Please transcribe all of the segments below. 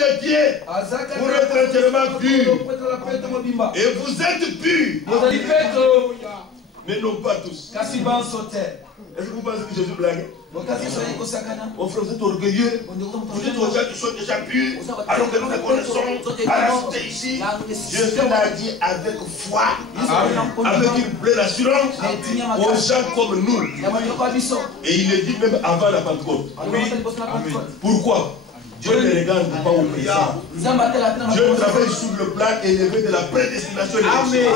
les pieds pour être entièrement purs. Et vous êtes purs. Mais non pas tous. Est-ce que vous pensez que Jésus blague? Mon frère, vous êtes orgueilleux. Vous dites aux gens qui sont déjà purs, alors que nous les connaissons, à rajouter ici. Jésus l'a dit avec foi, avec une pleine assurance, aux gens comme nous. Et il le dit même avant la Pentecôte. Pourquoi? Dieu ne regarde pas au présent. Dieu travaille sur le plan élevé de la prédestination de l'élection.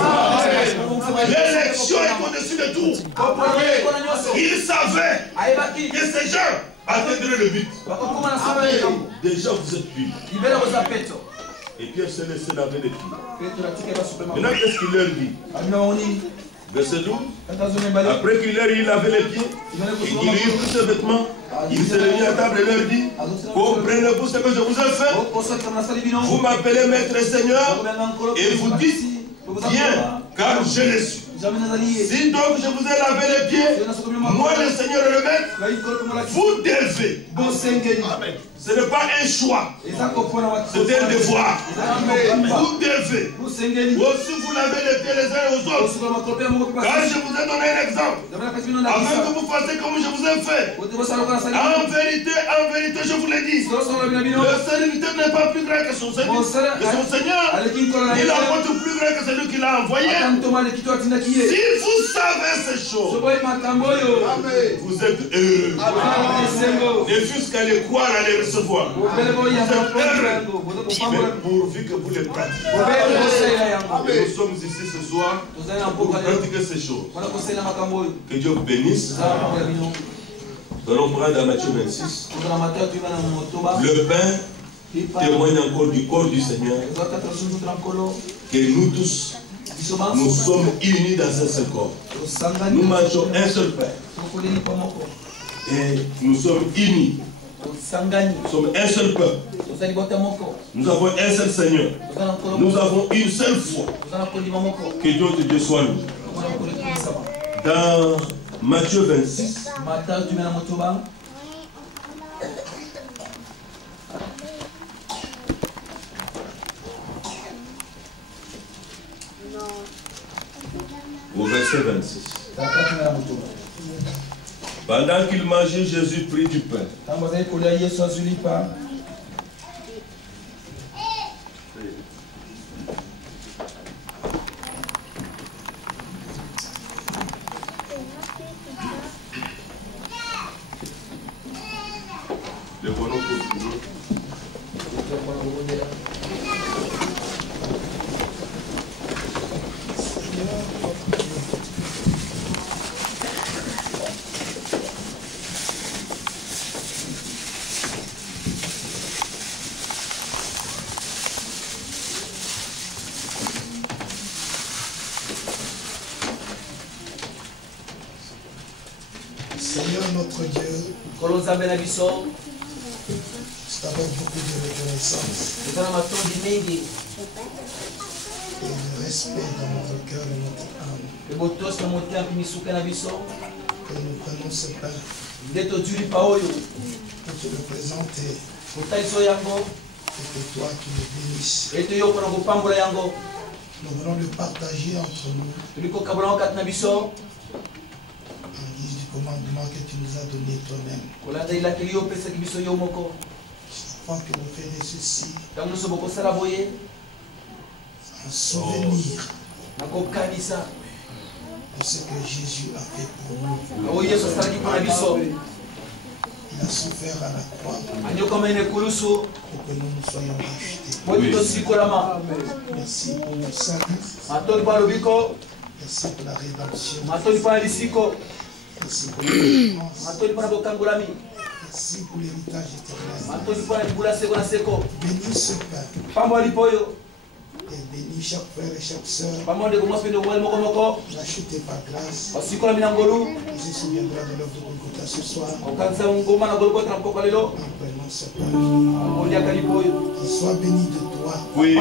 L'élection est au-dessus de tout. Il savait que ces gens atteindraient le but. Déjà vous êtes purs. Et Pierre s'est laissé laver les pieds. Maintenant, qu'est-ce qu'il leur dit? Verset 12. Après qu'il leur ait lavé les pieds, il lui eut pris ses vêtements, il s'est mis à table et leur dit: comprenez-vous ce que je vous ai fait? Vous m'appelez maître et seigneur, et vous dites: bien, car je l'ai su. Si donc je vous ai lavé les pieds, moi le Seigneur et le Maître, vous devez. Amen. Ce n'est pas un choix, c'est un devoir. Vous devez aussi vous laver les pieds les uns aux autres. Car je vous ai donné un exemple, afin que vous fassiez comme je vous ai fait. En vérité, je vous l'ai dit, le serviteur n'est pas plus grand que son Seigneur, ni l'apôtre plus grand que celui qui l'a envoyé. Si vous savez ces choses, vous êtes heureux. Ne fût-ce qu'à les croire, à les recevoir. Vous êtes heureux. Mais pourvu que vous les pratiquez. Nous sommes ici ce soir pour pratiquer ces choses. Que Dieu vous bénisse. Nous allons prendre dans Matthieu 26. Le pain témoigne encore du corps du Seigneur. Que nous tous, nous sommes unis dans un seul corps. Nous mangeons un seul pain. Et nous sommes unis. Nous sommes un seul peuple. Nous avons un seul Seigneur. Nous avons une seule foi. Que Dieu te Dieu soit nous. Dans Matthieu 26. Au verset 26. Pendant qu'il mangeait, Jésus prit du pain. Le bonhomme pour toujours. Seigneur notre Dieu, c'est avec beaucoup de reconnaissance et de respect dans notre cœur et notre âme que nous prenons ce pain pour te le présenter et que toi tu le bénisses. Nous venons le partager entre nous en guise du commandement que tu nous as donné toi-même. Afin que vous faites ceci en souvenir de ce que Jésus a fait pour nous. Il a souffert à la croix pour que nous nous soyons rachetés. Merci pour le salut. Merci pour la rédemption. Merci pour la délivrance. Merci pour l'héritage éternel. Bénis ce pain. Et bénis chaque frère et chaque soeur. Rachetez par grâce. Il se souviendra de l'œuvre de Golgotha ce soir. En prenant ce pain. Qu'il soit béni de toi. Oui. Et que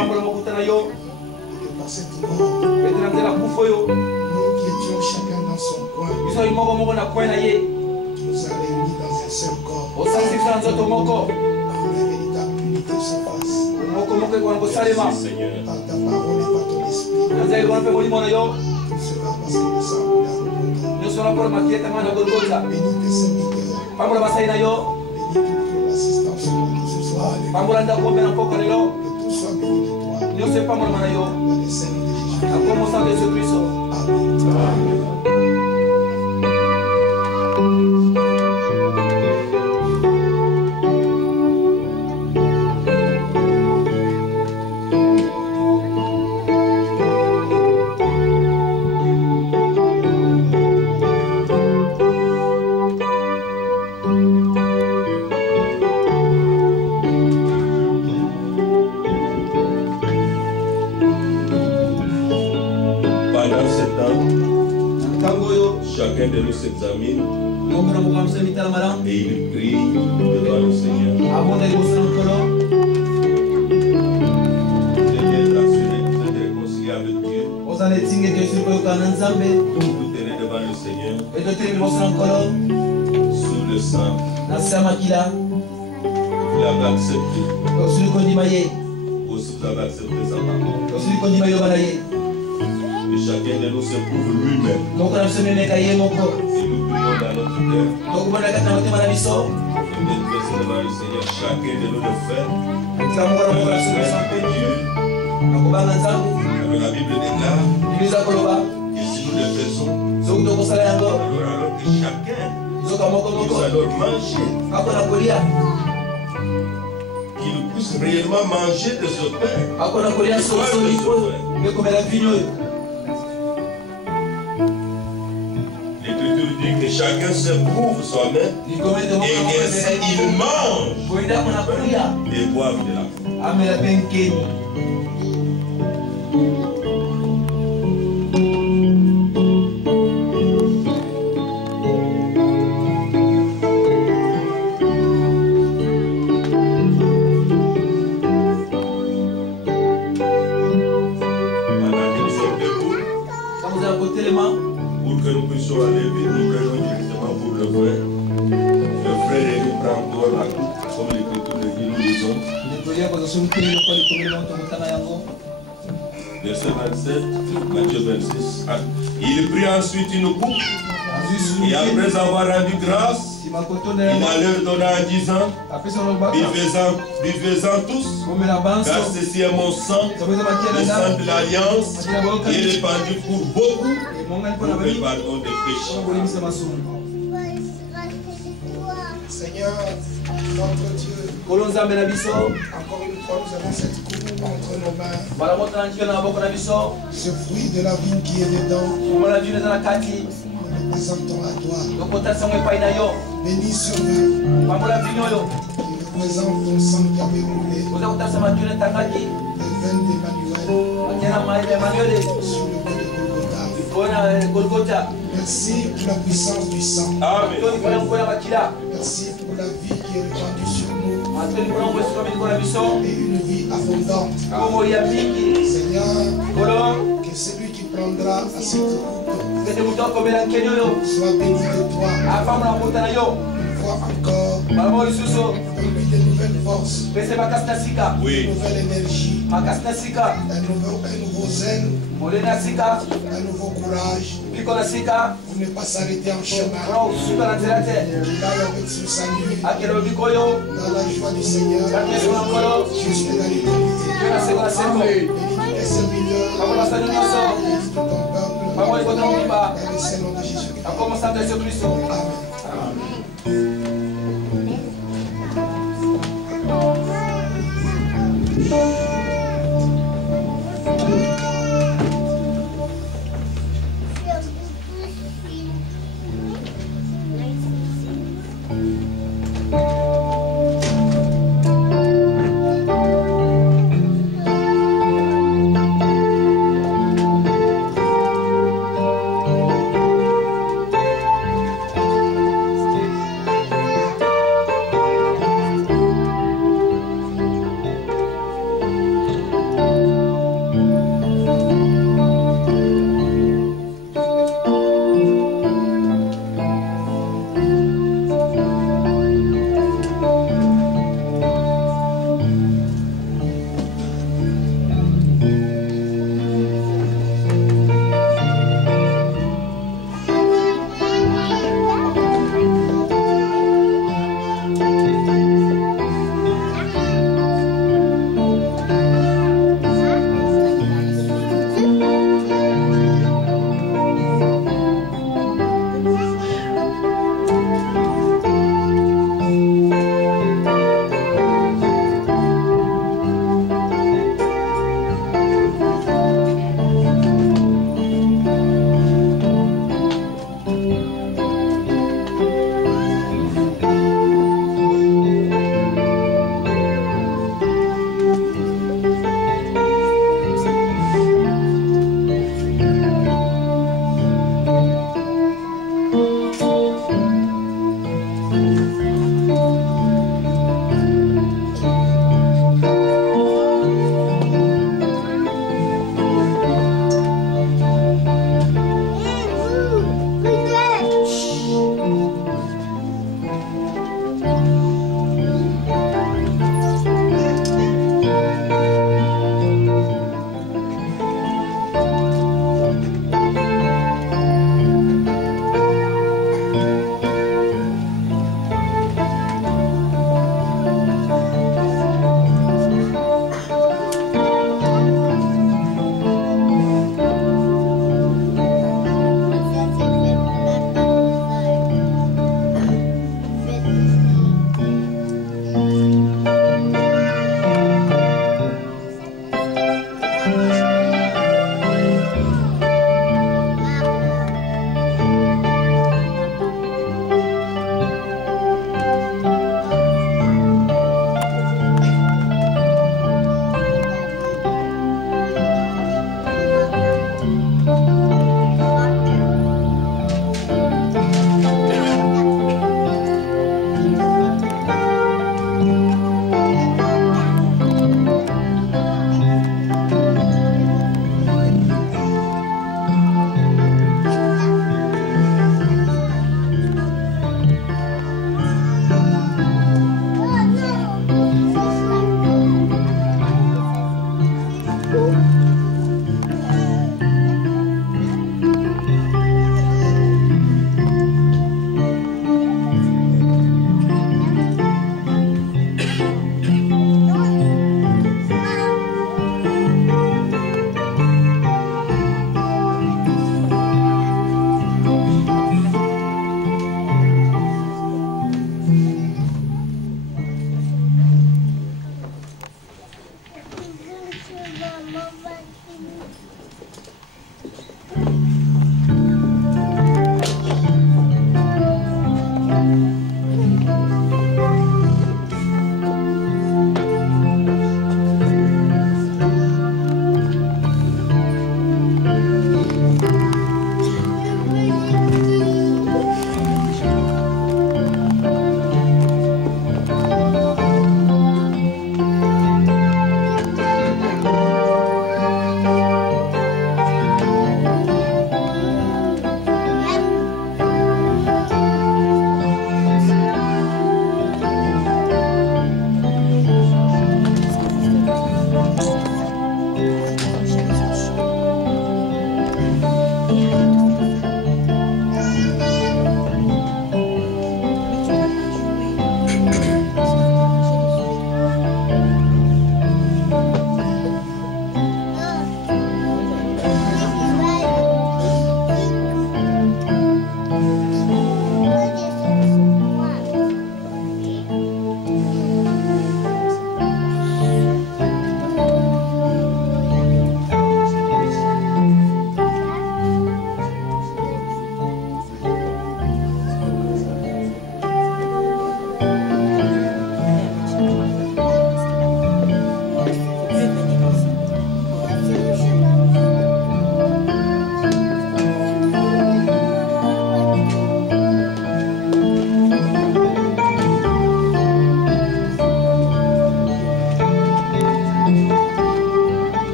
par cette mort, nous qui étions chacun dans son coin, tu nous as réunis dans un seul corps. Par la véritable unité se passe. Merci Seigneur. Par ta parole et par ton esprit. Tout cela parce que Nous sommes là bénis tes bénis tes serviteurs. Bénis toute l'assistance ce soir. Que tout soit béni de toi. Dans le Seigneur de Jésus. Amen. Pendant ce temps, chacun de nous s'examine et il prie devant le Seigneur. Vous êtes rassurés, vous êtes réconciliés avec Dieu. Vous tenez devant le Seigneur sous le sang. Vous l'avez accepté. Aussi vous avez accepté sa parole. Et chacun de nous s'éprouve lui-même. Et nous prions dans notre cœur. Nous mettons devant le Seigneur chacun de nous le faire. Dans la grâce de Dieu. La Bible déclare que si nous le faisons, alors que chacun, nous allons manger. Qu'il puisse réellement manger de ce pain. L'Écriture dit que chacun s'éprouve soi-même et ainsi il mange et boive de la foi. Pour que nous puissions aller vite, nous prenons directement pour le frère. Le frère il prend encore la coupe, comme l'Écriture le dit, nous lisons. Verset 27, Matthieu 26. Il prit ensuite une coupe, et après avoir rendu grâce, il a leur donné en disant, buvez-en tous, car ceci est mon sang, le sang de l'alliance, qui est répandu pour beaucoup, pour le pardon des péchés. Seigneur, notre Dieu, encore une fois, nous avons cette coupe entre nos mains. Ce fruit de la vigne qui est dedans, nous le présentons à toi. Bénis ce vin qui représente ton sang qui avait coulé, le vin d'Emmanuel sur le bout de Golgotha. Merci pour la puissance du sang. Amen. Merci pour la vie qui est répandue sur nous et une vie abondante. Seigneur, que celui qui prendra à cette coupe soit béni de toi. Une fois encore, donne-lui de nouvelles forces, Oui. une nouvelle énergie, un nouveau zèle, un nouveau courage pour ne pas s'arrêter en chemin. Là, avec ce salut, dans la joie du Seigneur, jusqu'à la l'éternité. Bénis tes serviteurs, bénis tout ton peuple, dans le Seigneur de Jésus-Christ.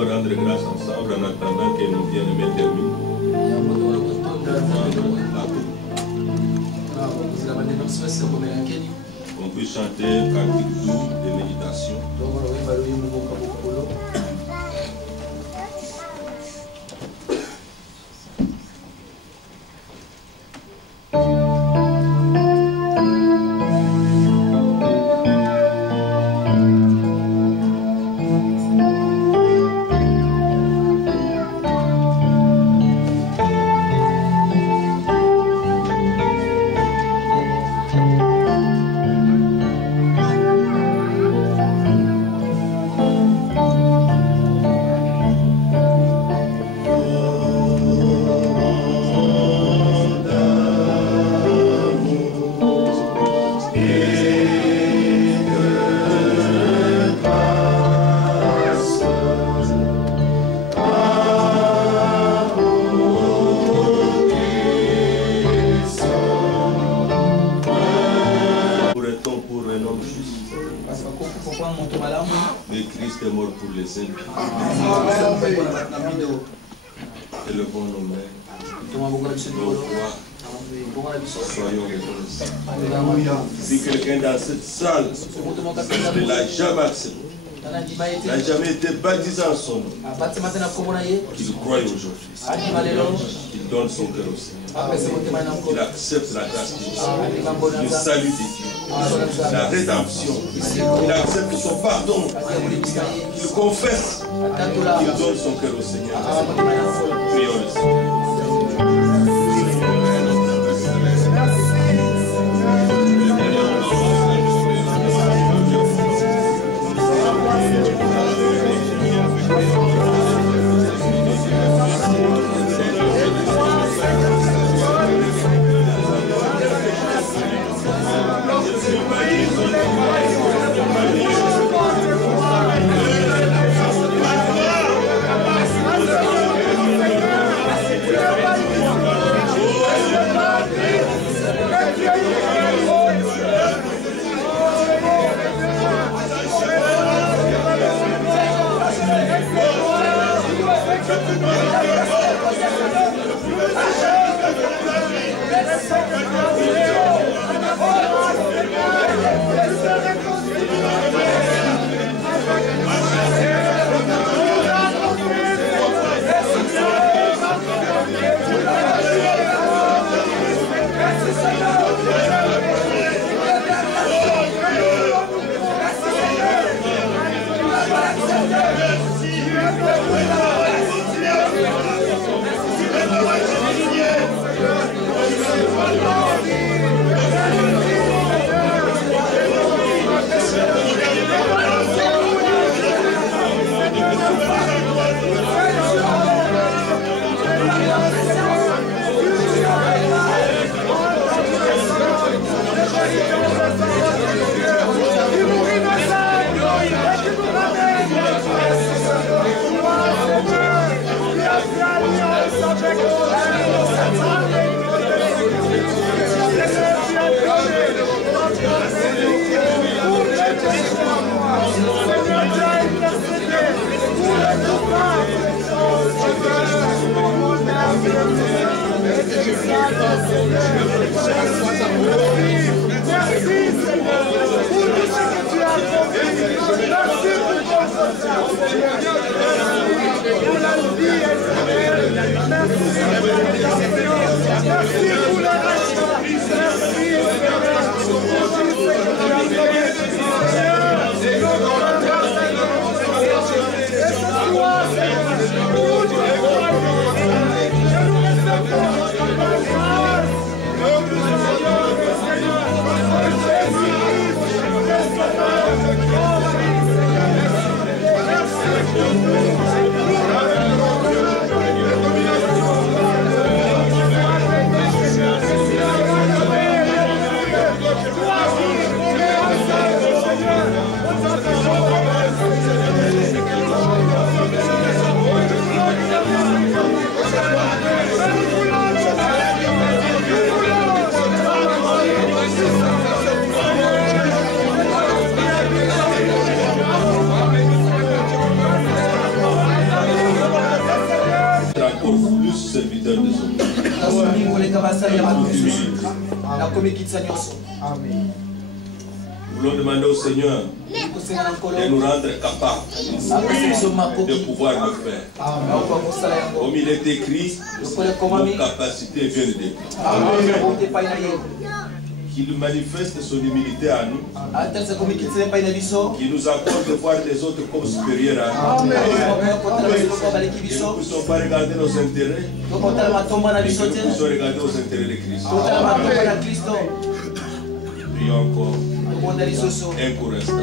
allons rendre grâce ensemble en attendant que nos bien-aimés terminent. On peut chanter un cantique doux de méditation. Le Christ est mort pour les saints. Et le bon nom soyons reconnaissants. Si quelqu'un dans cette salle ne l'a jamais accepté, n'a jamais été baptisé en son nom, qu'il croie aujourd'hui, qu'il donne son cœur au Seigneur, qu'il accepte la grâce de Dieu, le salut de Dieu, la rédemption, qu'il accepte son pardon, qu'il confesse, qu'il donne son cœur au Seigneur. Prions le Seigneur. Nous voulons demander au Seigneur de nous rendre capables de pouvoir le faire. Comme il est écrit, nos capacités viennent de Dieu. Qu'il manifeste son humilité à nous, qu'il nous accorde de voir les autres comme supérieurs à nous, que nous ne puissions pas regarder nos intérêts, que nous puissions regarder aux intérêts de Christ. Prions encore un court instant.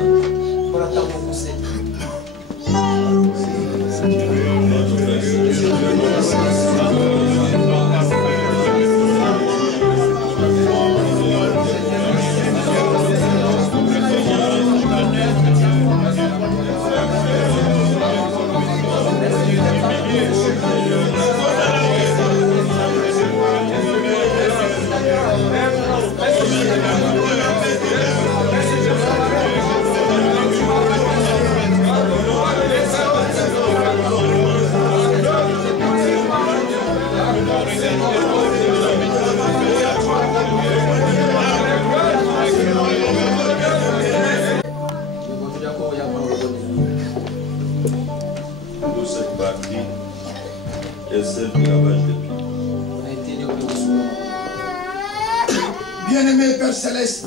Bien-aimé Père Céleste,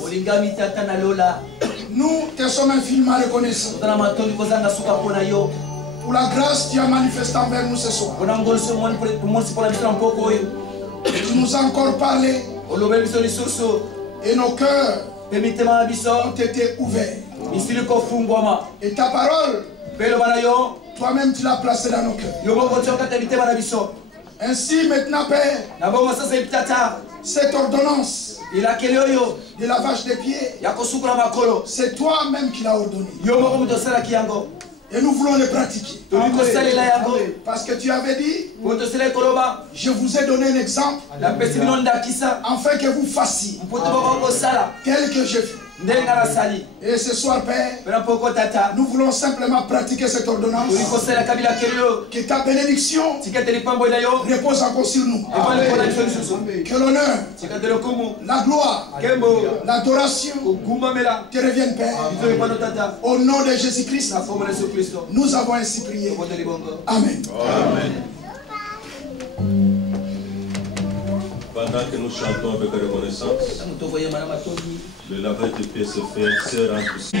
nous te sommes infiniment reconnaissants pour la grâce que tu as manifestée envers nous ce soir. Tu nous as encore parlé et nos cœurs ont été ouverts. Et ta parole, toi-même tu l'as placée dans nos cœurs. Ainsi maintenant, Père, cette ordonnance de lavage des pieds, c'est toi-même qui l'as ordonné. Et nous voulons le pratiquer. Parce que tu avais dit, je vous ai donné un exemple, afin que vous fassiez tel que je fais. Et ce soir, Père, nous voulons simplement pratiquer cette ordonnance. Que ta bénédiction repose encore sur nous. Que l'honneur, la gloire, l'adoration te reviennent, Père. Au nom de Jésus-Christ, nous avons ainsi prié. Amen. Pendant que nous chantons avec reconnaissance, le lavage de pieds se fait, sœur en tous.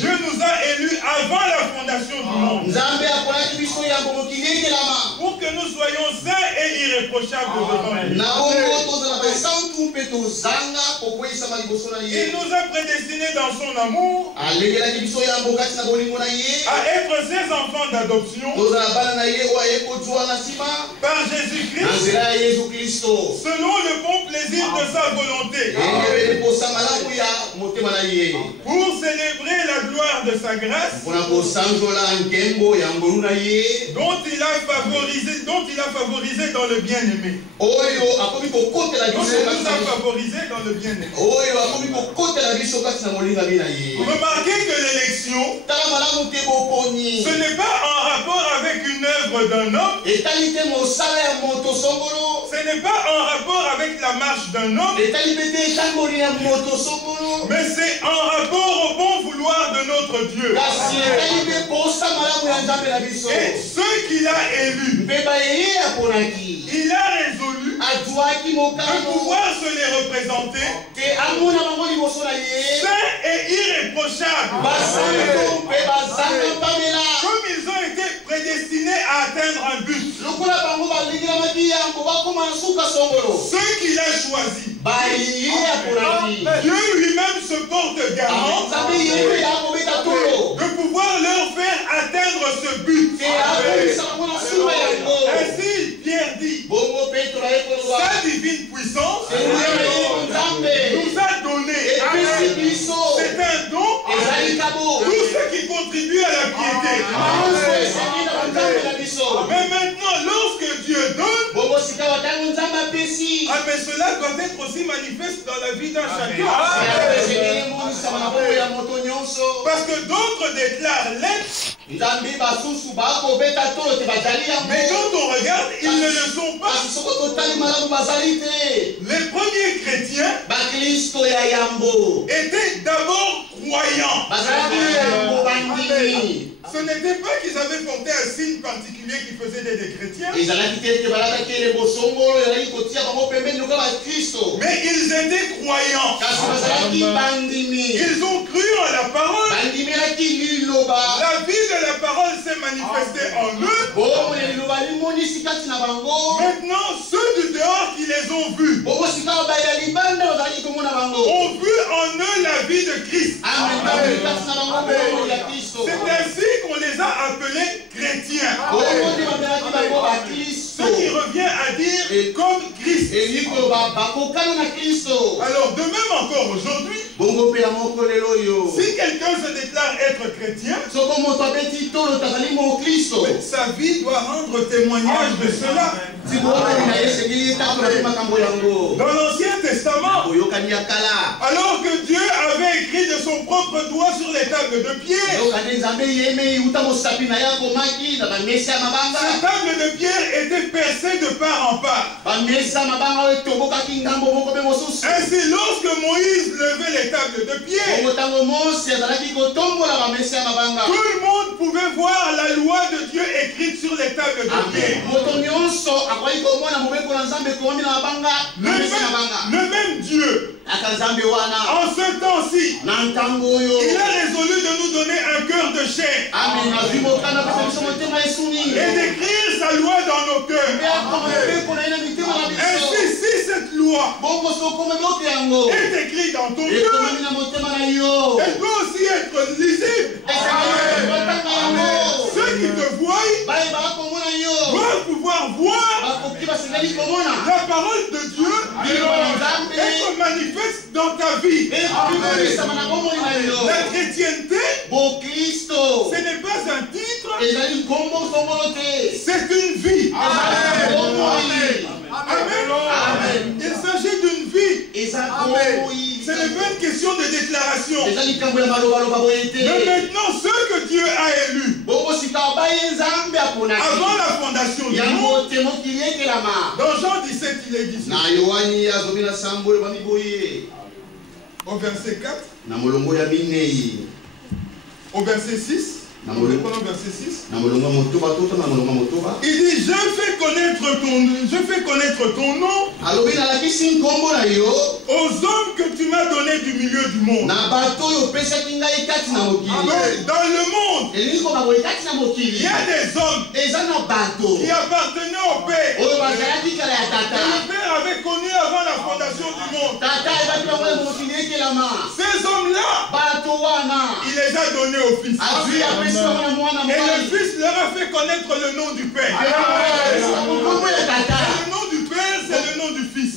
Dieu nous a élus avant la fondation du monde. Pour que nous soyons saints et irréprochables devant lui. Il nous a prédestinés dans son amour à être ses enfants d'adoption par Jésus-Christ selon le bon plaisir de sa volonté pour célébrer la gloire de sa grâce dont il a favorisé dans le bien-aimé. Donc il nous a favorisé dans le bien-aimé. Remarquez que l'élection, ce n'est pas en rapport avec une œuvre d'un homme. Ce n'est pas en rapport avec la marche d'un homme. Mais c'est en rapport au bon vouloir de notre Dieu. Et ceux qu'il a élus, il a résolu de pouvoir se les représenter saints et irréprochables. Comme ils ont été prédestinés à atteindre un but. Ceux qu'il a choisis. Dieu lui-même se porte garant de pouvoir leur faire atteindre ce but. Ainsi, Pierre dit, sa divine puissance nous a donné. C'est un don. Tout ce qui contribue à la piété. Mais maintenant, lorsque Dieu donne, mais cela doit être aussi manifeste dans la vie d'un chacun. Parce que d'autres déclarent l'être. Mais quand on regarde, ils ne le sont pas. Les premiers chrétiens étaient d'abord croyants. Ce n'était pas qu'ils avaient porté un signe particulier qui faisait des chrétiens. Mais ils étaient croyants. Ils ont cru en la parole. La vie de la parole s'est manifestée en eux. Maintenant, ceux du dehors qui les ont vus ont vu en eux la vie de Christ. C'est ainsi qu'on les a appelés chrétiens. Ce qui revient à dire comme Christ. Alors de même encore aujourd'hui, si quelqu'un se déclare être chrétien, sa vie doit rendre témoignage de cela. Dans l'Ancien Testament, alors que Dieu avait écrit de son propre doigt sur les tables de pierre, ces tables de pierre étaient percées de part en part. Ainsi, lorsque Moïse levait les tables de pierre, tout le monde pouvait voir la loi de Dieu écrite sur les tables de pierre. Le même Dieu, en ce temps-ci, il a résolu de nous donner un cœur de chair et d'écrire sa loi dans nos cœurs. Ainsi, si cette loi est écrite dans ton cœur, elle peut aussi être lisible. Ceux qui te voient doivent pouvoir voir la parole de Dieu être manifeste dans ta vie. La chrétienté, ce n'est pas un titre, c'est une vie. Amen. Il s'agit d'une vie. Ce n'est pas une question de déclaration. Mais maintenant, ceux que Dieu a élus avant la fondation du monde, dans Jean 17, il est dit au verset 4, au verset 6, Prenons verset 6. Il dit, je fais connaître ton nom aux hommes que tu m'as donnés du milieu du monde. Dans le monde, il y a des hommes qui appartenaient au Père. Et le Père avait connu avant la fondation du monde. Ces hommes-là, il les a donnés au Fils. Et le Fils leur a fait connaître le nom du Père. Et le nom du Père, c'est le nom du Fils.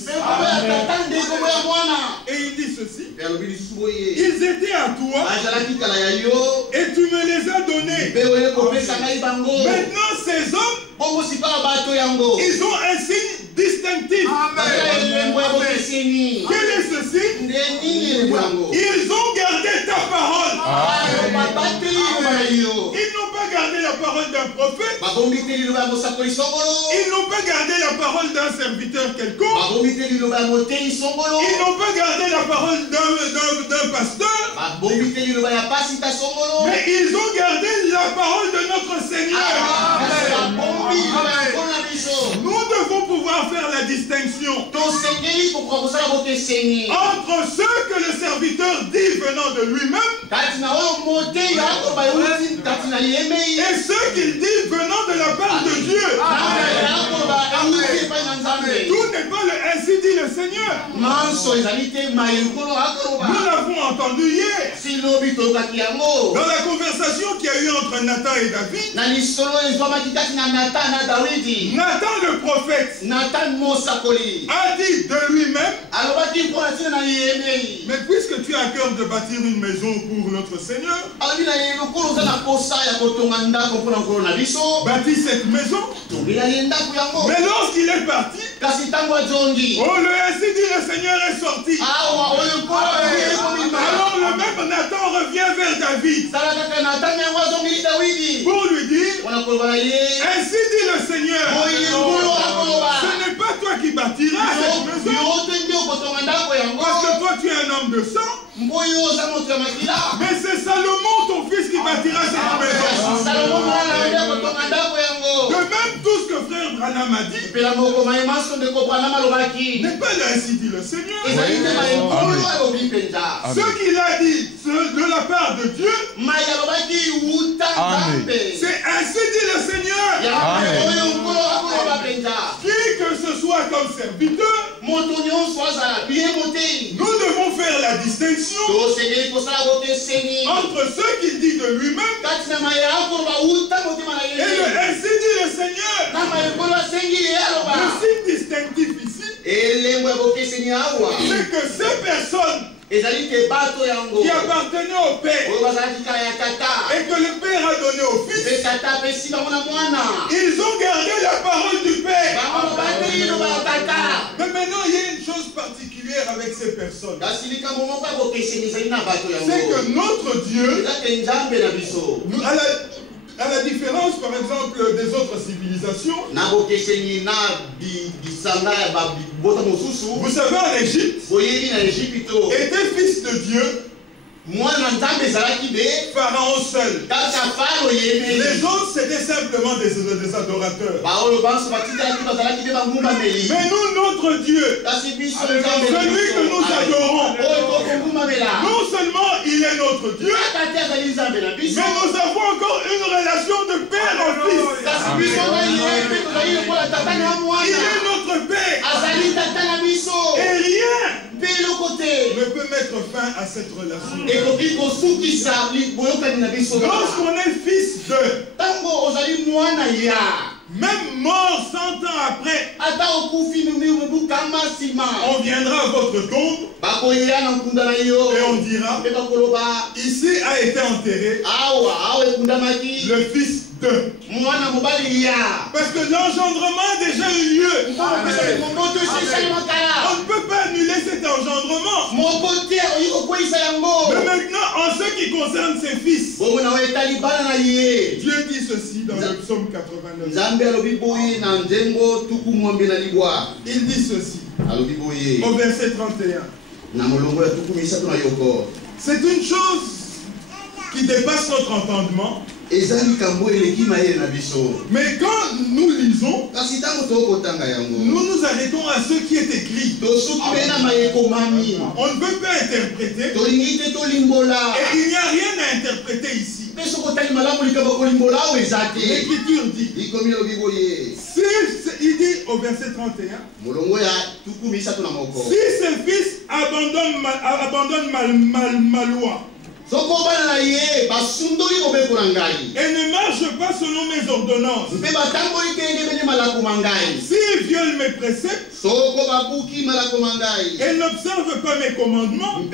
Et il dit ceci. Ils étaient à toi et tu me les as donnés. Maintenant ces hommes, ils ont un signe distinctif. Quel est ce signe? Ils ont gardé ta parole. Ils n'ont pas gardé la parole d'un prophète. Ils n'ont pas gardé la parole d'un serviteur quelconque. Ils n'ont pas gardé la parole d'un pasteur. Mais ils ont gardé la parole de notre Seigneur. Nous devons pouvoir faire la distinction entre ce que le serviteur dit venant de lui-même et ce qu'il dit venant de la part de Dieu. Tout n'est pas ainsi dit le Seigneur. Nous l'avons entendu hier dans la conversation qu'il y a eu entre Nathan et David. Nathan le prophète a dit de lui-même, mais puisque tu as à cœur de bâtir une maison pour notre Seigneur, bâtis cette maison. Mais lorsqu'il est parti, le ainsi dit le Seigneur est sorti. Alors le même Nathan revient vers David pour lui dire, ainsi dit le Seigneur, ce n'est pas toi qui bâtiras cette maison, parce que toi tu es un homme de sang, mais c'est Salomon ton fils qui bâtira cette maison. De même tout ce que frère Branham a dit n'est pas ainsi dit le Seigneur. Ce qu'il a dit de la part de Dieu, c'est ainsi dit le Seigneur. Qui que ce soit comme serviteur, nous devons faire la distinction entre ce qu'il dit de lui-même et le ainsi dit le Seigneur. Le signe distinctif ici, c'est que ces personnes qui appartenaient au Père et que le Père a donné au Fils, ils ont gardé la parole du Père. Mais maintenant il y a une chose particulière avec ces personnes, c'est que notre Dieu, à la différence par exemple des autres civilisations, vous savez en Égypte, était fils de Dieu Pharaon seul. Les autres c'était simplement des adorateurs. Mais nous, notre Dieu, celui que nous adorons, non seulement il est notre Dieu, mais nous avons encore une relation de père en fils. Il est notre père. Et rien ne peut mettre fin à cette relation. Lorsqu'on est fils de, même mort 100 ans après, on viendra à votre tombe et on dira, ici a été enterré le fils de. Parce que l'engendrement a déjà eu lieu. On ne peut pas annuler cet engendrement. Mais maintenant, en ce qui concerne ses fils, Dieu dit ceci dans le psaume 89. Il dit ceci au verset 31. C'est une chose qui dépasse notre entendement. Mais quand nous lisons, nous nous arrêtons à ce qui est écrit. On ne peut pas interpréter. Et il n'y a rien à interpréter ici. L'Écriture dit, il dit au verset 31, si ce fils abandonne ma loi, et ne marche pas selon mes ordonnances, s'il viole mes préceptes et n'observe pas mes commandements, il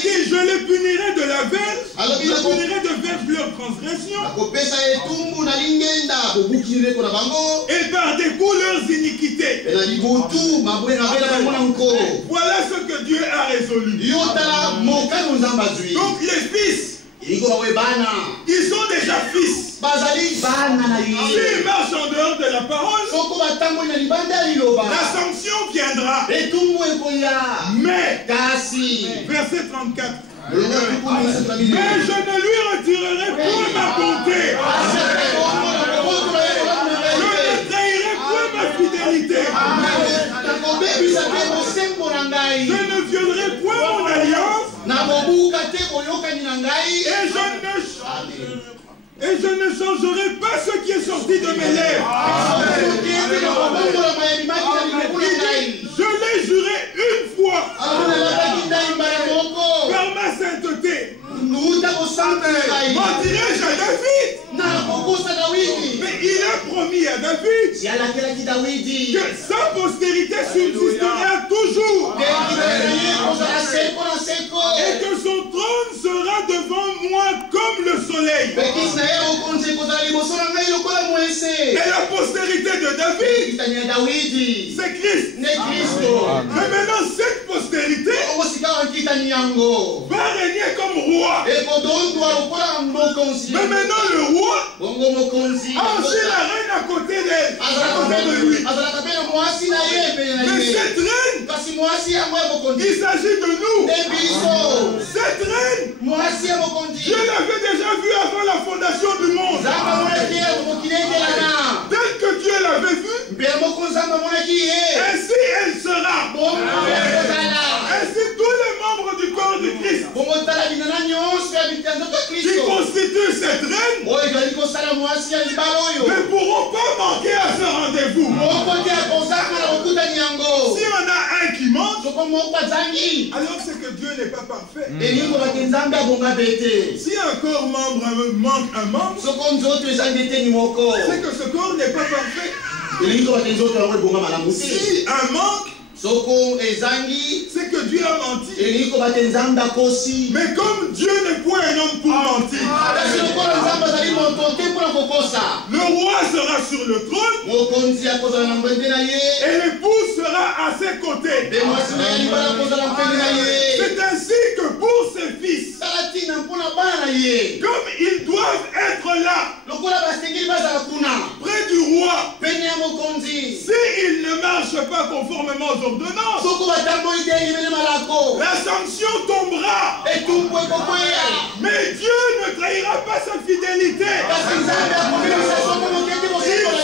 dit, je les punirai de la verge, je punirai de verge leur transgression, et par des coups leurs iniquités. Voilà ce que Dieu a résolu. Donc les fils, ils sont déjà fils. S'ils marchent en dehors de la parole, la sanction viendra. Mais, verset 34, mais je ne lui retirerai point ma bonté. Je ne trahirai point ma fidélité. Je ne violerai point mon alliance. Et je ne changerai pas ce qui est sorti de mes lèvres. Je l'ai juré une fois par ma sainteté. Mentirai-je à David? Mais il a promis à David que sa postérité subsistera toujours et que son trône sera devant moi comme le soleil. Et la postérité de David, c'est Christ. Mais maintenant cette postérité va régner comme roi. Mais maintenant le roi a aussi la reine à côté d'elle, à côté de lui. Mais cette reine, il s'agit de nous. Cette reine, Dieu l'avait déjà vue avant la fondation du monde. Tel que Dieu l'avait vue, ainsi elle sera. Ainsi tous les membres du corps du Christ qui constituent cette reine ne pourront pas manquer à ce rendez-vous. Si on a un qui manque, alors c'est que Dieu n'est pas parfait. Si un corps membre manque un membre, c'est que ce corps n'est pas parfait. Si un manque, c'est que Dieu a menti. Mais comme Dieu n'est point un homme pour mentir, le roi sera sur le trône et l'épouse sera à ses côtés. C'est ainsi que pour ses fils, comme ils doivent être là, près du roi, s'ils ne marchent pas conformément aux ordonnances, la sanction tombera. Mais Dieu ne trahira pas sa fidélité. Il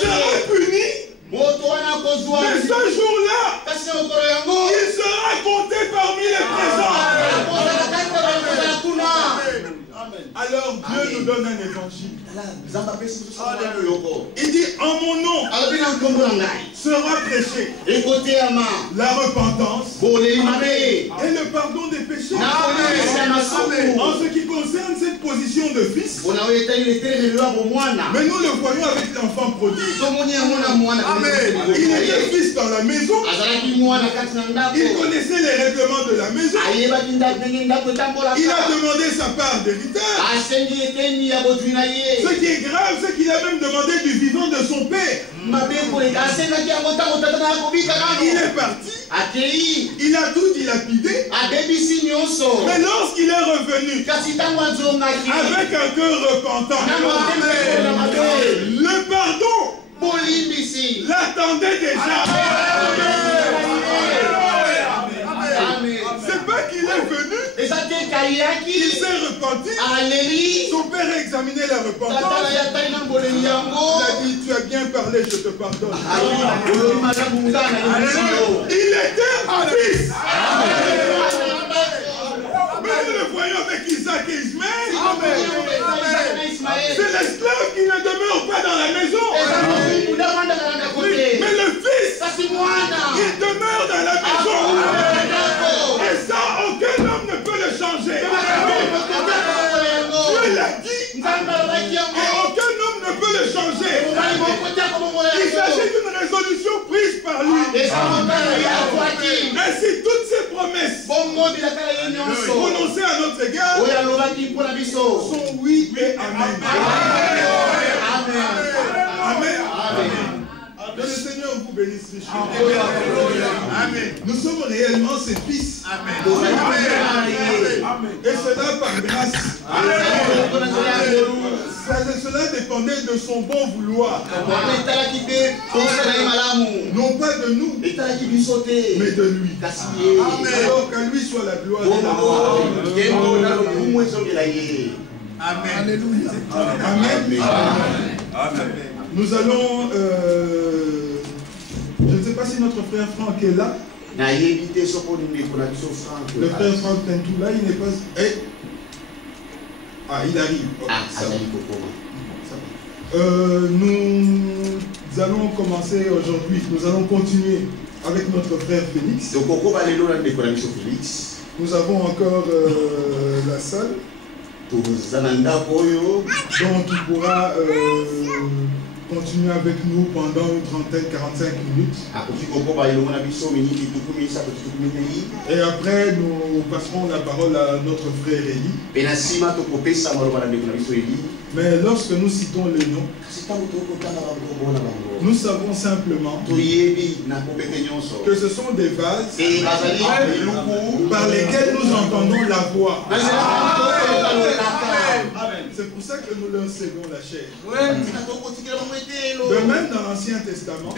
sera puni. Mais ce jour-là, il sera compté parmi les présents. Alors Dieu nous donne un évangile. Il dit en mon nom sera prêché la repentance et le pardon des péchés. En ce qui concerne cette position de fils, mais nous le voyons avec l'enfant prodigue. Il était fils dans la maison. Il connaissait les règlements de la maison. Il a demandé sa part d'héritage. Ce qui est grave, c'est qu'il a même demandé du vivant de son père. Il est parti. Il a tout dilapidé. Mais lorsqu'il est revenu avec un cœur repentant, le pardon l'attendait déjà. C'est pas qu'il est venu, il s'est repenti, son père examiné la repentance, il a dit, tu as bien parlé, je te pardonne. Il était fils. Mais nous le voyons avec Isaac et Ismaël. C'est l'esclave qui ne demeure pas dans la maison. Mais le fils, il demeure dans la maison. Et ça, aucun homme ne peut le changer. Dieu l'a dit. Et aucun homme ne peut le changer. Il s'agit d'une résolution prise par lui. Ainsi, toutes ces promesses prononcées à notre égard sont oui et amen. Amen. Que le Seigneur vous bénisse richement. Amen. Nous sommes réellement ses fils. Amen. Et cela par grâce. Cela dépendait de son bon vouloir. Non pas de nous, mais de lui. Alors qu'à lui soit la gloire et la gloire. Amen. Alléluia. Amen. Amen. Nous allons, je ne sais pas si notre frère Franck est là. Le frère Franck Tentoula, il n'est pas... Ah, il arrive. Nous allons commencer aujourd'hui, nous allons continuer avec notre frère Félix. Nous avons encore la salle. Donc il pourra continuer avec nous pendant une trentaine, 45 minutes. Et après, nous passerons la parole à notre frère Eli. Mais lorsque nous citons les noms, nous savons simplement que ce sont des vases par lesquels nous entendons la voix. C'est pour ça que nous leur cédons la chair. De même dans l'Ancien Testament,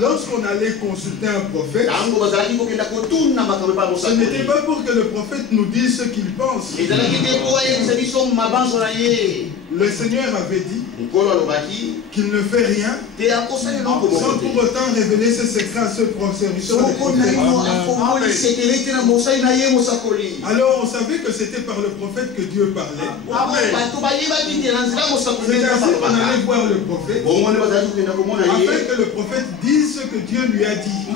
lorsqu'on allait consulter un prophète, ce n'était pas pour que le prophète nous dise ce qu'il pense. Le Seigneur avait dit qu'il ne fait rien sans pour autant révéler ses secrets à ce serviteur. Alors on savait que c'était par le prophète que Dieu parlait. C'est ainsi qu'on allait voir le prophète afin que le prophète dise ce que Dieu lui a dit.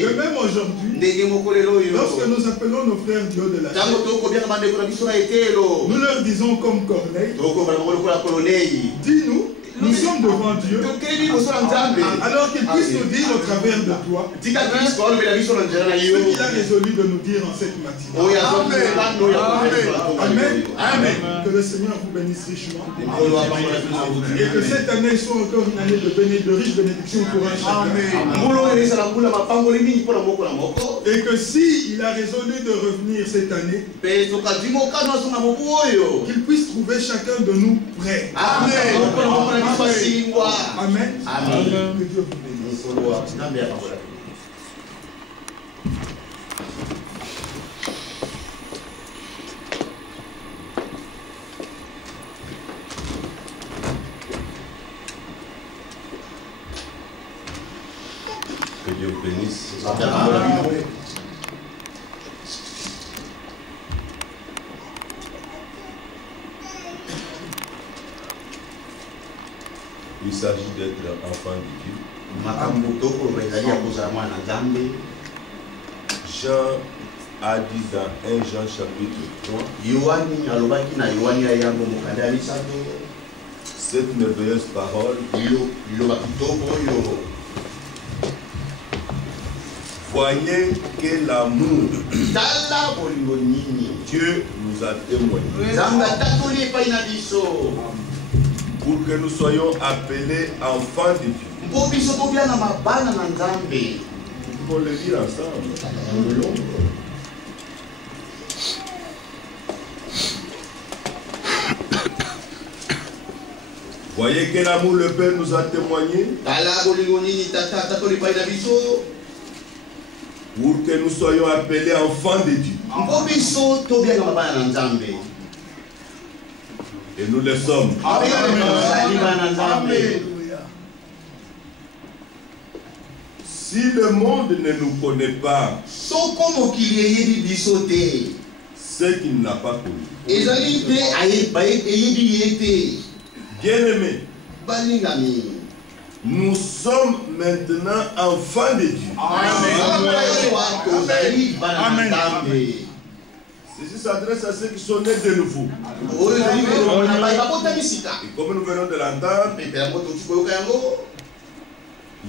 De même aujourd'hui, lorsque nous appelons nos frères du haut de la chair, nous leur disons comme Corneille, dis-nous, nous sommes devant Dieu, alors qu'il puisse nous dire au travers de toi ce qu'il a résolu de nous dire en cette matinée. Amen. Amen. Que le Seigneur vous bénisse richement et que cette année soit encore une année de riches bénédictions pour un chacun. Et que si il a résolu de revenir cette année, qu'il puisse trouver chacun de nous prêt. Amen. Amen. Amen. Que Dieu vous bénisse. Que Dieu vous bénisse. Il s'agit d'être enfant de Dieu. Jean a dit dans 1 Jean chapitre 3, cette merveilleuse parole, voyez que l'amour Dieu nous a témoigné pour que nous soyons appelés enfants de Dieu. Il faut le dire ensemble. Voyez quel amour le Père nous a témoigné pour que nous soyons appelés enfants de Dieu. Et nous le sommes. Si le monde ne nous connaît pas, c'est qu'il n'a pas connu. Bien-aimés, nous sommes maintenant enfants de Dieu. Amen. Ceci s'adresse à ceux qui sont nés de nouveau. Et comme nous venons de l'entendre,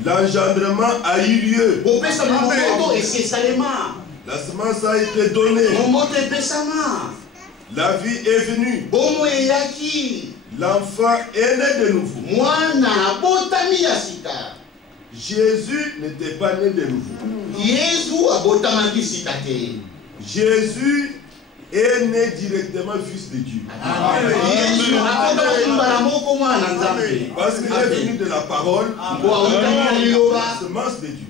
l'engendrement a eu lieu. La semence a été donnée. La vie est venue. L'enfant est né de nouveau. Jésus n'était pas né de nouveau. Jésus est né directement fils de Dieu. Parce qu'il est venu de la parole, la semence de Dieu.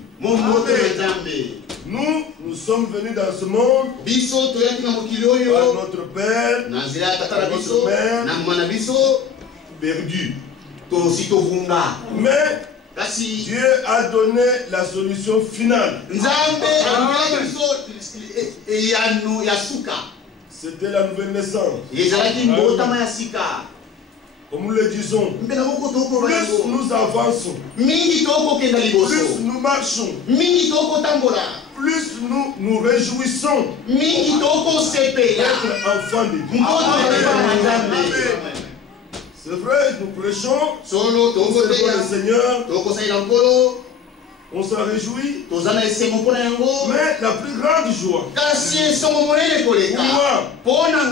Nous sommes venus dans ce monde par notre Père, notre Mère, perdu. Mais Dieu a donné la solution finale. C'était la nouvelle naissance. Comme nous le disons, plus nous avançons, plus nous marchons, plus nous nous réjouissons d'être enfants de Dieu. C'est vrai, nous prêchons, nous servons le Seigneur, on s'en réjouit, mais la plus grande joie pour moi,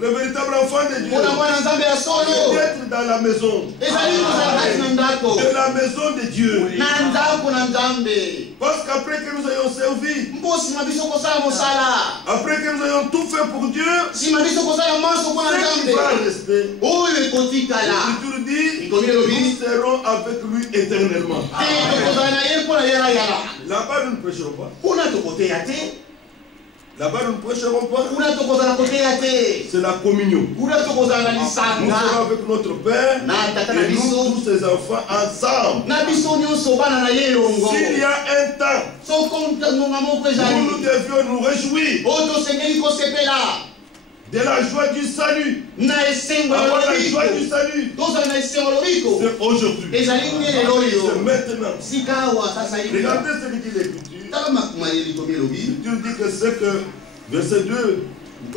le véritable enfant de Dieu, c'est d'être dans la maison, de la maison de Dieu. Parce qu'après que nous ayons servi, après que nous ayons tout fait pour Dieu, ce qui va rester, l'Écriture dit, nous serons avec lui éternellement. Là-bas, nous ne prêcherons pas. Là-bas, nous ne prêcherons pas. C'est la communion. Nous serons avec notre Père et nous, tous ses enfants, ensemble. S'il y a un temps où nous devions nous réjouir de la joie du salut, avoir la joie du salut, c'est aujourd'hui, c'est maintenant. Regardez ce que dit l'Écriture. L'Écriture dit que c'est que, verset 2,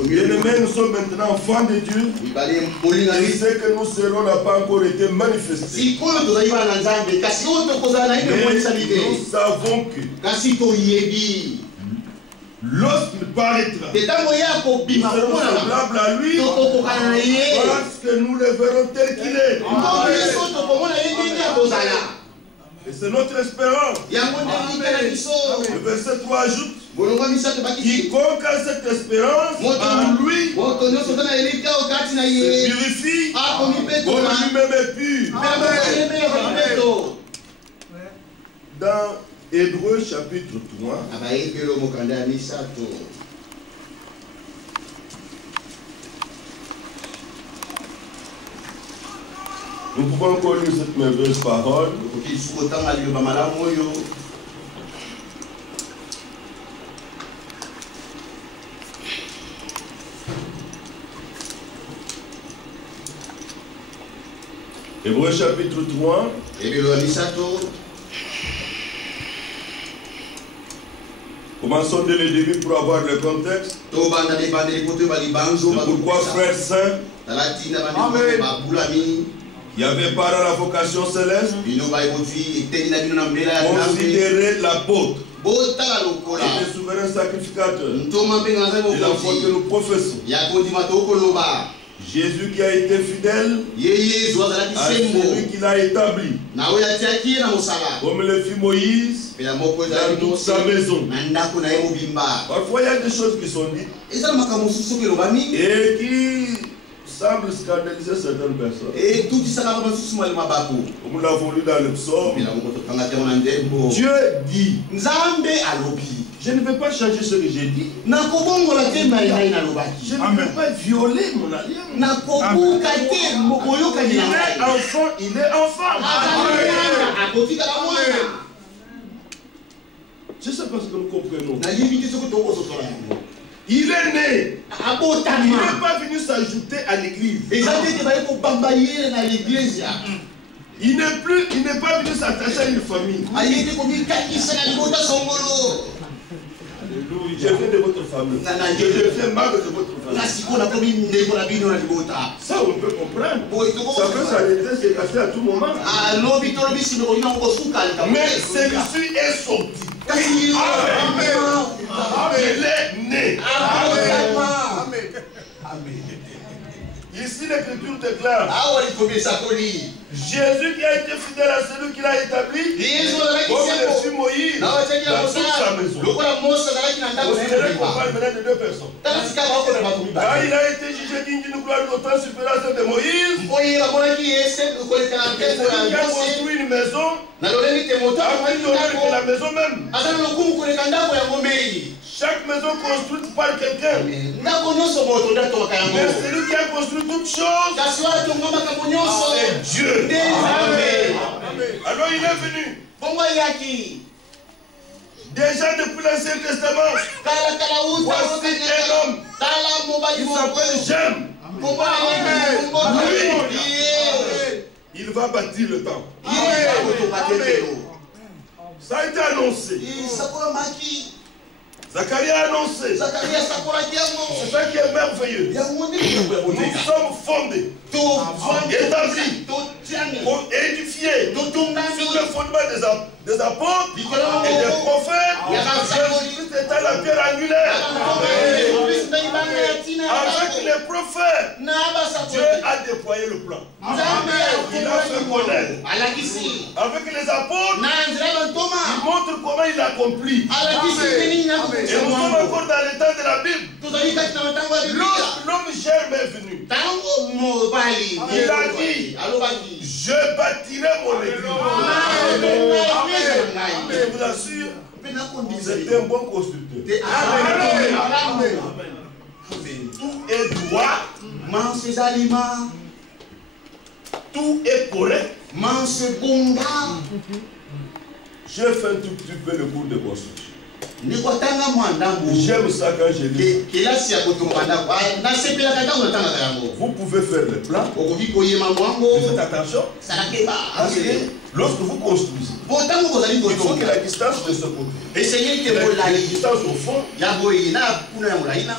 bien-aimés, nous sommes maintenant enfants de Dieu, et c'est que nous serons n'a pas encore été manifestés. Mais nous savons que lorsqu'il paraîtra, nous serons semblables à lui parce que nous le verrons tel qu'il est. Et c'est notre espérance. Le verset 3 ajoute, quiconque a cette espérance en lui se purifie comme lui-même est pur. Dans Hébreux chapitre 3, nous pouvons encore lire cette merveilleuse parole. Hébreux chapitre 3. Commençons dès le début pour avoir le contexte. C'est pourquoi, frères saints, qui avait part à la vocation céleste, considérez l'apôtre et le souverain sacrificateur de la foi que nous professons, Jésus qui a été fidèle à celui qui l'a établi, comme le fit Moïse dans toute sa maison. Parfois il y a des choses qui sont dites et qui semblent scandaliser certaines personnes. Comme nous l'avons lu dans le psaume, Dieu dit, Je ne vais pas changer ce que j'ai dit. Je ne vais pas violer mon alliance. Il est enfant. Je sais pas ce que nous comprenons. Il est né. Il n'est pas venu s'ajouter à l'église. Il n'est pas venu s'attacher à une famille. Je viens de votre famille. Je deviens membre de votre famille. Ça, on peut comprendre. Ça peut s'arrêter, c'est cassé à tout moment. Mais celui-ci est sorti. Il est né. Ici, l'écriture déclare Jésus qui a été fidèle à celui qu'il a établi, comme le fut Moïse, dans toute sa maison. Considérez qu'on parle maintenant de deux personnes. Car il a été jugé digne d'une gloire d'autant supérieure à celle de Moïse. Celui qui a construit une maison, a plus d'honneur que la maison même. Chaque maison construite par quelqu'un. Mais celui qui a construit toutes choses, c'est Dieu. Amen. Alors il est venu. Déjà depuis l'Ancien Testament, voici un homme. Il s'appelle Jem. Lui, il va bâtir le temple. Ça a été annoncé. Zacharie a annoncé. C'est ça qui est merveilleux. Nous sommes fondés, établis, édifiés sur le fondement des apôtres et des prophètes. Jésus-Christ étant la pierre angulaire. Avec les prophètes, Dieu a déployé le plan. Il a fait connaître. Avec les apôtres, il montre comment il accomplit. Et nous sommes encore dans le temps de la Bible. L'homme Germe est venu. Il a dit, je bâtirai mon église. Je vous assure, c'est un bon constructeur. Tout est droit. Tout est correct. J'ai fait un tout petit peu le cours de construction. J'aime ça quand je lis. Vous pouvez faire le plan. Faites attention. Parce que lorsque vous construisez, il faut que la distance de ce côté et la distance au fond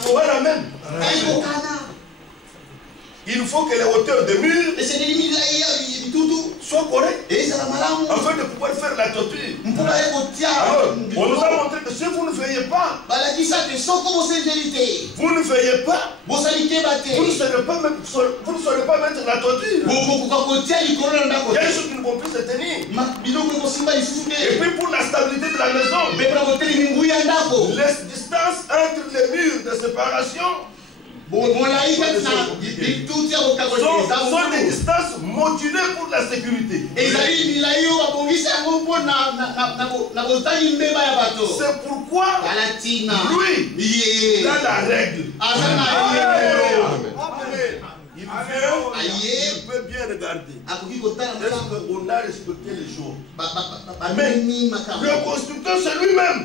soit la même. Il faut que les hauteurs des murs soient correctes afin de pouvoir faire la toiture. Alors, on nous a montré que si vous ne veillez pas, vous ne veillez pas, vous ne saurez pas mettre la toiture. Il y a des choses qui ne vont plus se tenir. Et puis pour la stabilité de la maison, les distances entre les murs de séparation sont des distances modulées pour la sécurité. C'est pourquoi lui, il a la règle. Il peut bien regarder. Est-ce qu'on a respecté les choses? Mais le constructeur, c'est lui-même.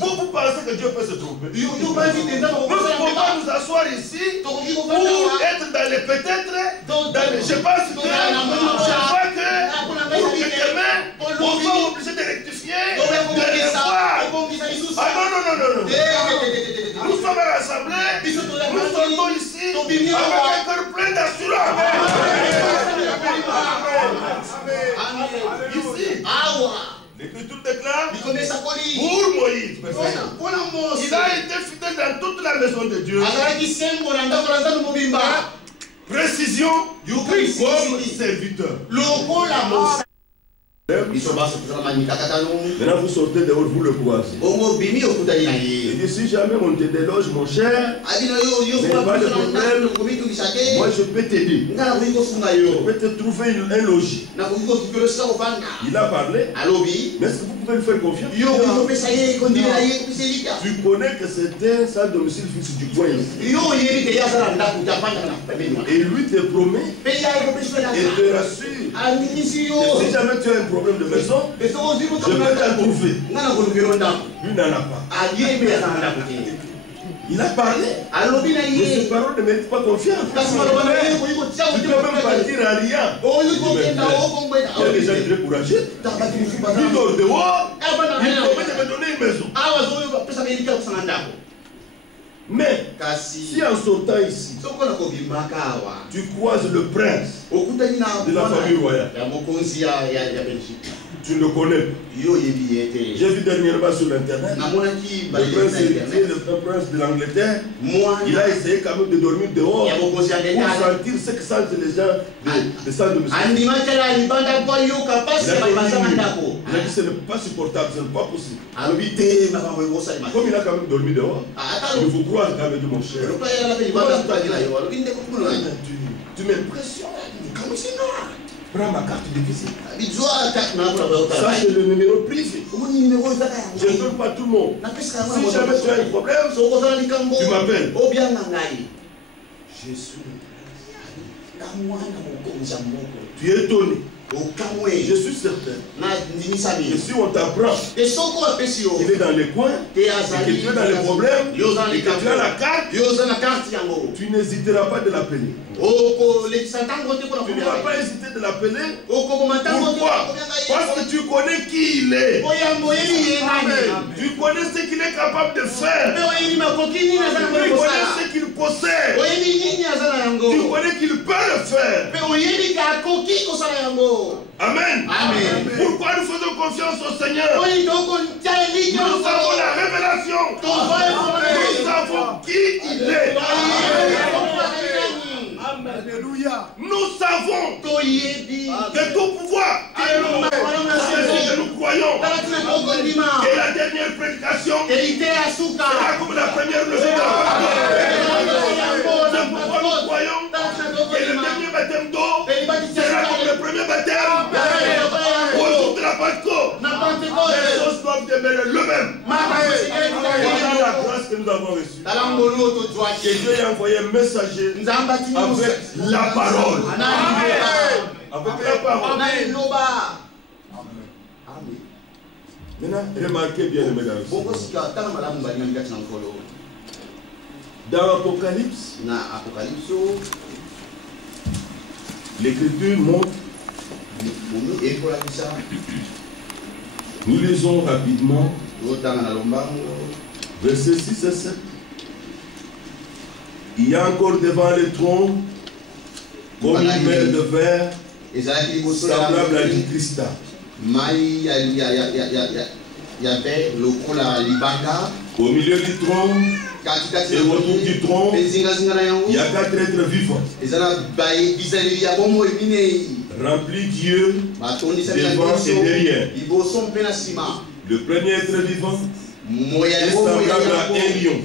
Vous pensez que Dieu peut se tromper? Nous ne pouvons pas nous asseoir ici pour être dans les peut-être, je pense que pour que demain, on soit obligé de rectifier, de revoir. Ah non. Nous sommes rassemblés, nous sortons ici avec un cœur plein d'assurance. Ici, l'Écriture déclare pour Moïse, il a été fidèle dans toute la maison de Dieu. Précision comme serviteur. Maintenant vous sortez dehors, vous le croisez. Il dit si jamais on te déloge mon cher, n'est pas de problème, moi je peux t'aider. Je peux te trouver un logis. Il a parlé, mais est-ce que vous pouvez peux lui faire confiance. Tu connais que c'était sa domicile fixe du coin. Et lui te promet et te rassure. Et si jamais tu as un problème de maison, je vais t'en trouver. Lui n'en a pas. Il a parlé. Mais ses paroles ne méritent pas confiance. Tu peux même partir à rien. Il est déjà très courageux. Il dort dehors. Il promet de me donner une maison. Mais si en sortant ici, tu croises le prince de la famille royale, tu ne le connais pas. J'ai vu dernièrement sur l'internet le prince de l'Angleterre. Il a essayé quand même de dormir dehors pour sentir ce que sentent les gens de sa domicile. Il a dit ce n'est pas supportable, ce n'est pas possible. Comme il a quand même dormi dehors, il faut croire quand même, mon cher. Tu m'impressionnes. Prends ma carte de visite. Ça, c'est le numéro privé. Je ne donne pas tout le monde. Si jamais tu as un problème, tu m'appelles. Jésus. Tu es étonné. Je suis certain. Et si on t'apprend qu'il est dans les coins, et que tu es dans les problèmes, et que tu as la carte, tu n'hésiteras pas de l'appeler. Tu ne vas pas hésiter de l'appeler. Pourquoi? Parce que tu connais qui il est. Tu connais ce qu'il est capable de faire. Tu connais ce qu'il possède. Tu connais qu'il peut le faire. Amen. Amen. Pourquoi nous faisons confiance au Seigneur? Nous avons la révélation. Nous savons qui il est. Alléluia. Nous savons que tout pouvoir, c'est ce que nous croyons. Et la dernière prédication sera comme la première leçon. Nous croyons que le dernier baptême d'eau sera comme le premier baptême. Au jour de la Pentecôte, les choses doivent demeurer le même. Voilà la grâce que nous avons reçue. Que Dieu ait envoyé un messager avec la parole. Avec la parole. Maintenant, remarquez bien les mesdames. Dans l'Apocalypse, l'Écriture montre. Nous lisons rapidement versets 6 et 7. Il y a encore devant le trône comme une mer de verre semblable à du cristal. Au milieu du trône et autour du trône, il y a 4 êtres vivants remplis Dieu devant et derrière. Le premier être vivant est semblable à un lion.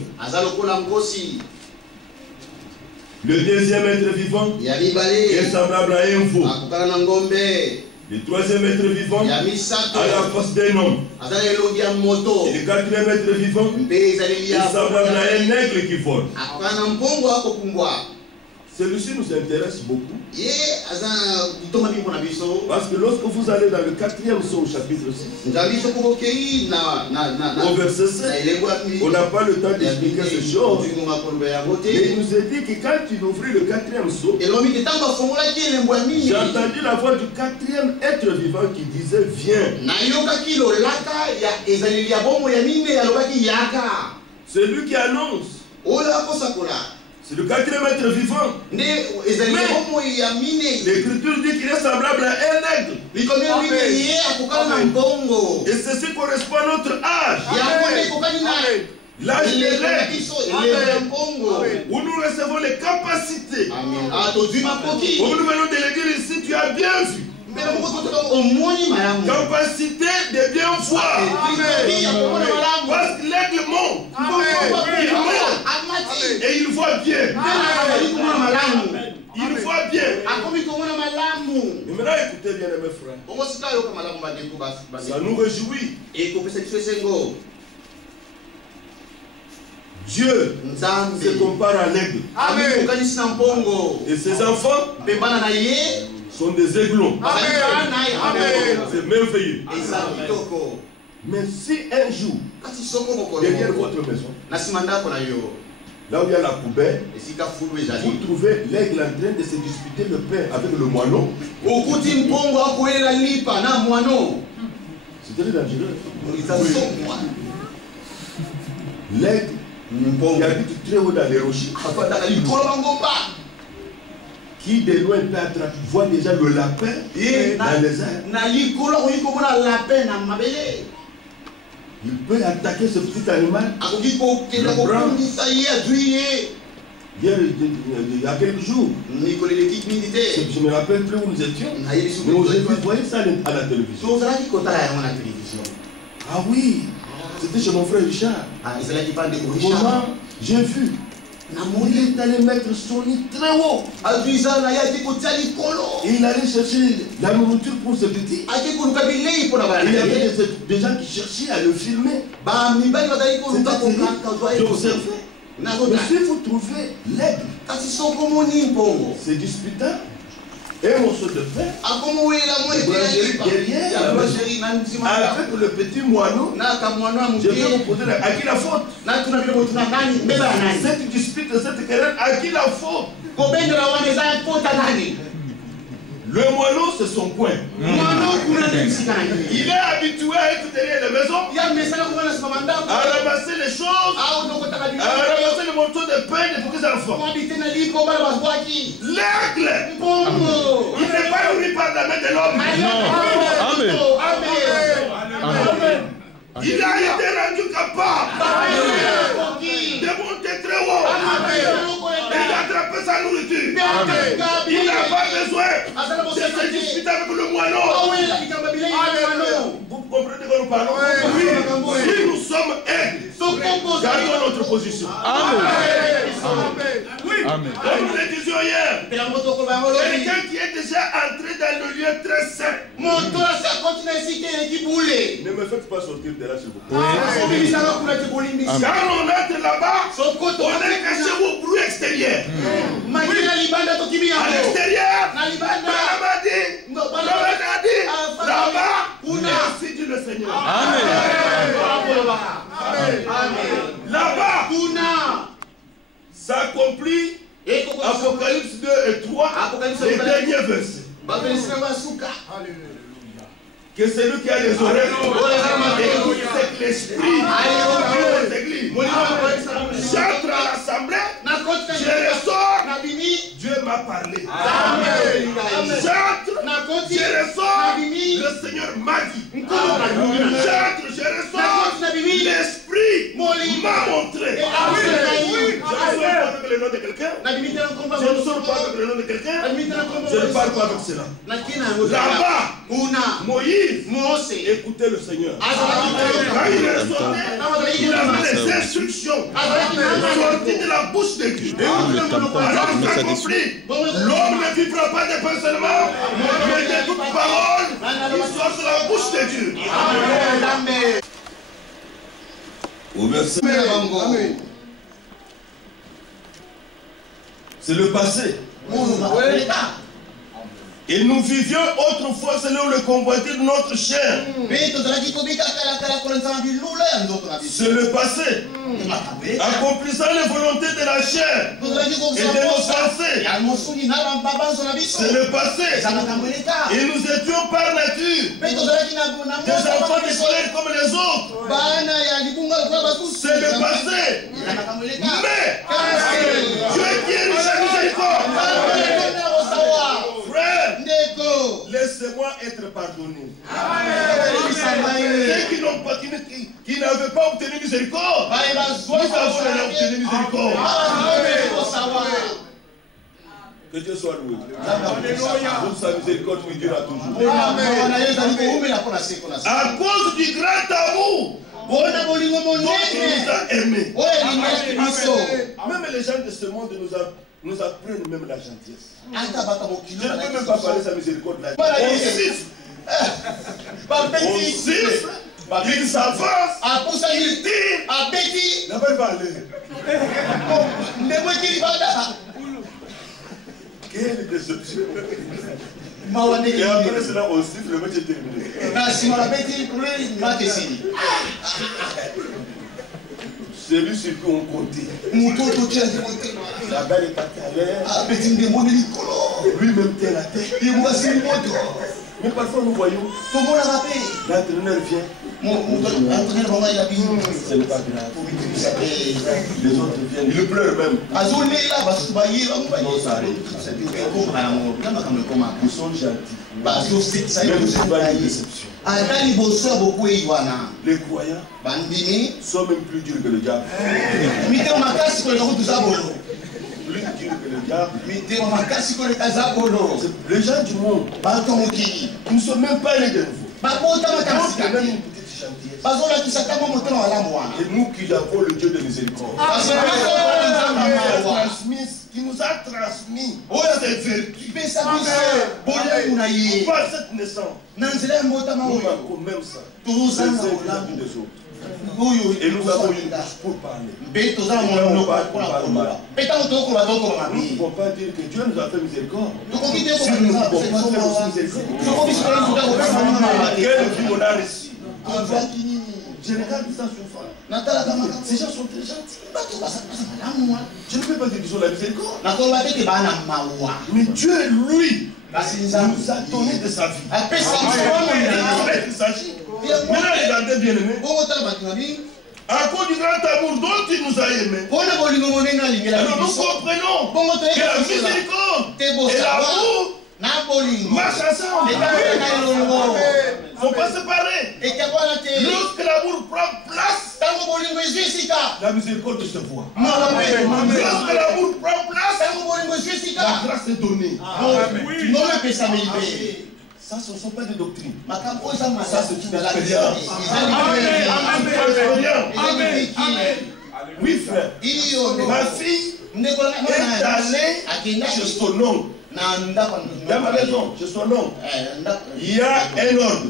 Le deuxième être vivant est semblable à un veau. Le troisième être vivant a la face d'un homme. Et le quatrième être vivant est semblable à un aigle qui vole. Celui-ci nous intéresse beaucoup. Parce que lorsque vous allez dans le 4e psaume chapitre 6, au verset 7, on n'a pas le temps d'expliquer ces choses. Mais il nous est dit que quand il ouvrit le 4e psaume, j'ai entendu la voix du 4e être vivant qui disait viens. C'est lui qui annonce. C'est le 4e être vivant. Mais l'Écriture dit qu'il est semblable à un aigle. Et ceci correspond à notre âge. L'âge de l'aigle. Où nous recevons les capacités. Où nous venons de le dire ici, tu as bien vu. Capacité de bien voir. Parce que l'aigle monte. Il monte. Et il voit bien. Il voit bien. Mais maintenant, écoutez bien, mes frères. Ça nous réjouit. Dieu se compare à l'aigle. Et ses enfants sont des aiglons. C'est merveilleux. Mais si un jour, derrière votre maison, là où il y a la poubelle, vous trouvez l'aigle en train de se disputer le pain avec le moineau, c'est très dangereux. L'aigle qui habite très haut dans les rochers, qui de loin peut attraper, voit déjà le lapin dans les airs. Il peut attaquer ce petit animal. Il y a quelques jours, je ne me rappelle plus où nous étions, mais aujourd'hui, vous voyez ça à la télévision. Ah oui, c'était chez mon frère Richard. Comment j'ai vu. Il est allé mettre son nid très haut. Et il allait chercher la nourriture pour ce petit. Il y avait des gens qui cherchaient à le filmer. J'observais. Mais si vous trouvez l'aigle, c'est disputant. Un morceau de pain, derrière, avec le petit moineau, je vais vous poser à qui la faute? Cette dispute, cette querelle, à qui la faute? Le moineau, c'est son coin. Il est habitué à être derrière la maison, à ramasser les choses, à ramasser les morceaux de pain de tous les enfants. L'aigle, il n'est pas nourri par la main de l'homme. Amen. Il a été rendu capable de monter très haut et d'attraper sa nourriture. Il n'a pas besoin de se disputer avec le moineau. Vous comprenez que nous parlons? Oui. Si nous sommes aigles, gardons notre position. Amen. Comme nous le disions hier, quelqu'un qui est déjà entré dans le lieu très saint. Ne me faites pas sortir de là, s'il vous plaît. Quand on entre là-bas, on est caché au bruit extérieur. À l'extérieur, là-bas, ainsi dit le Seigneur. Là-bas, s'accomplit Apocalypse 2 et 3, les derniers versets. Que celui qui a les oreilles écoute ce que l'Esprit aux églises. J'entre à l'assemblée, je ressors, Dieu m'a parlé. J'entre, je ressors, le Seigneur m'a dit. J'entre, je ressors, l'Esprit m'a montré. Je ne sors pas avec le nom de quelqu'un. Je ne sors pas avec le nom de quelqu'un. Je ne parle pas avec cela. Là-bas, Moïse, écoutez le Seigneur. Quand il est sorti, il avait les instructions sorties de la bouche de Dieu. Alors il a compris, l'homme ne vivra pas de pain seulement, mais de toute parole qui sort de la bouche de Dieu. Au verset. C'est le passé. Et nous vivions autrefois selon le convoitise de notre chair. C'est le passé. Accomplissant les volontés de la chair et de nos pensées. C'est le passé. Et nous étions par nature des enfants de colère comme les autres. C'est le passé. Mais Dieu qui est riche en miséricorde, frère, laissez-moi être pardonné. Ceux qui n'avaient pas obtenu miséricorde, nous avons obtenu miséricorde. Que Dieu soit loué. Pour sa miséricorde nous dira toujours. À cause du grand amour Donc il nous a aimés. Même les gens de ce monde nous apprennent même la gentillesse. Je ne peux même pas parler de sa miséricorde là. On siffle. On siffle. Il s'avance. Il tire. N'a pas parlé. Quelle déception. Et après cela, on siffle, le match est terminé. C'est lui sur qui on comptait. La balle est partie à l'air. Lui-même tient la tête. Mais parfois nous voyons. L'entraîneur vient. Ce n'est pas grave. Les autres viennent. Ils pleurent même. Non, ça arrive. Ils sont gentils. Même si pas une déception. Les croyants sont même plus durs que le diable. Plus durs que le diable. Les gens du monde ne sont même pas les de nouveau. Même une petite gentillesse. Et nous qui avons le Dieu de miséricorde, qui nous a transmis ces vertus par cette naissance, nous avons même ça. C'est des autres. Et nous avons une bouche pour parler. Nous ne pouvons pas dire que Dieu nous a fait miséricorde. Si nous ne pouvons pas faire aussi miséricorde. Quelle vie on a reçu. Je regarde ça souvent. Ces gens sont très gentils. Je ne peux pas dire qu'ils ont la miséricorde. Mais Dieu, lui, nous a donné de sa vie. Il s'agit. Maintenant, regardez bien aimé. À cause du grand amour dont il nous a aimés, alors nous comprenons que la miséricorde et l'amour marchent ensemble. Ils ne sont pas séparés. Lorsque l'amour prend place, la miséricorde se voit. Lorsque l'amour prend place, la grâce est donnée. Ça, ce ne sont pas des doctrines. Ça, c'est une expérience. Oui, frère. Ma fille est allée chez son oncle. Dans ma maison, chez son oncle. Il y a un ordre.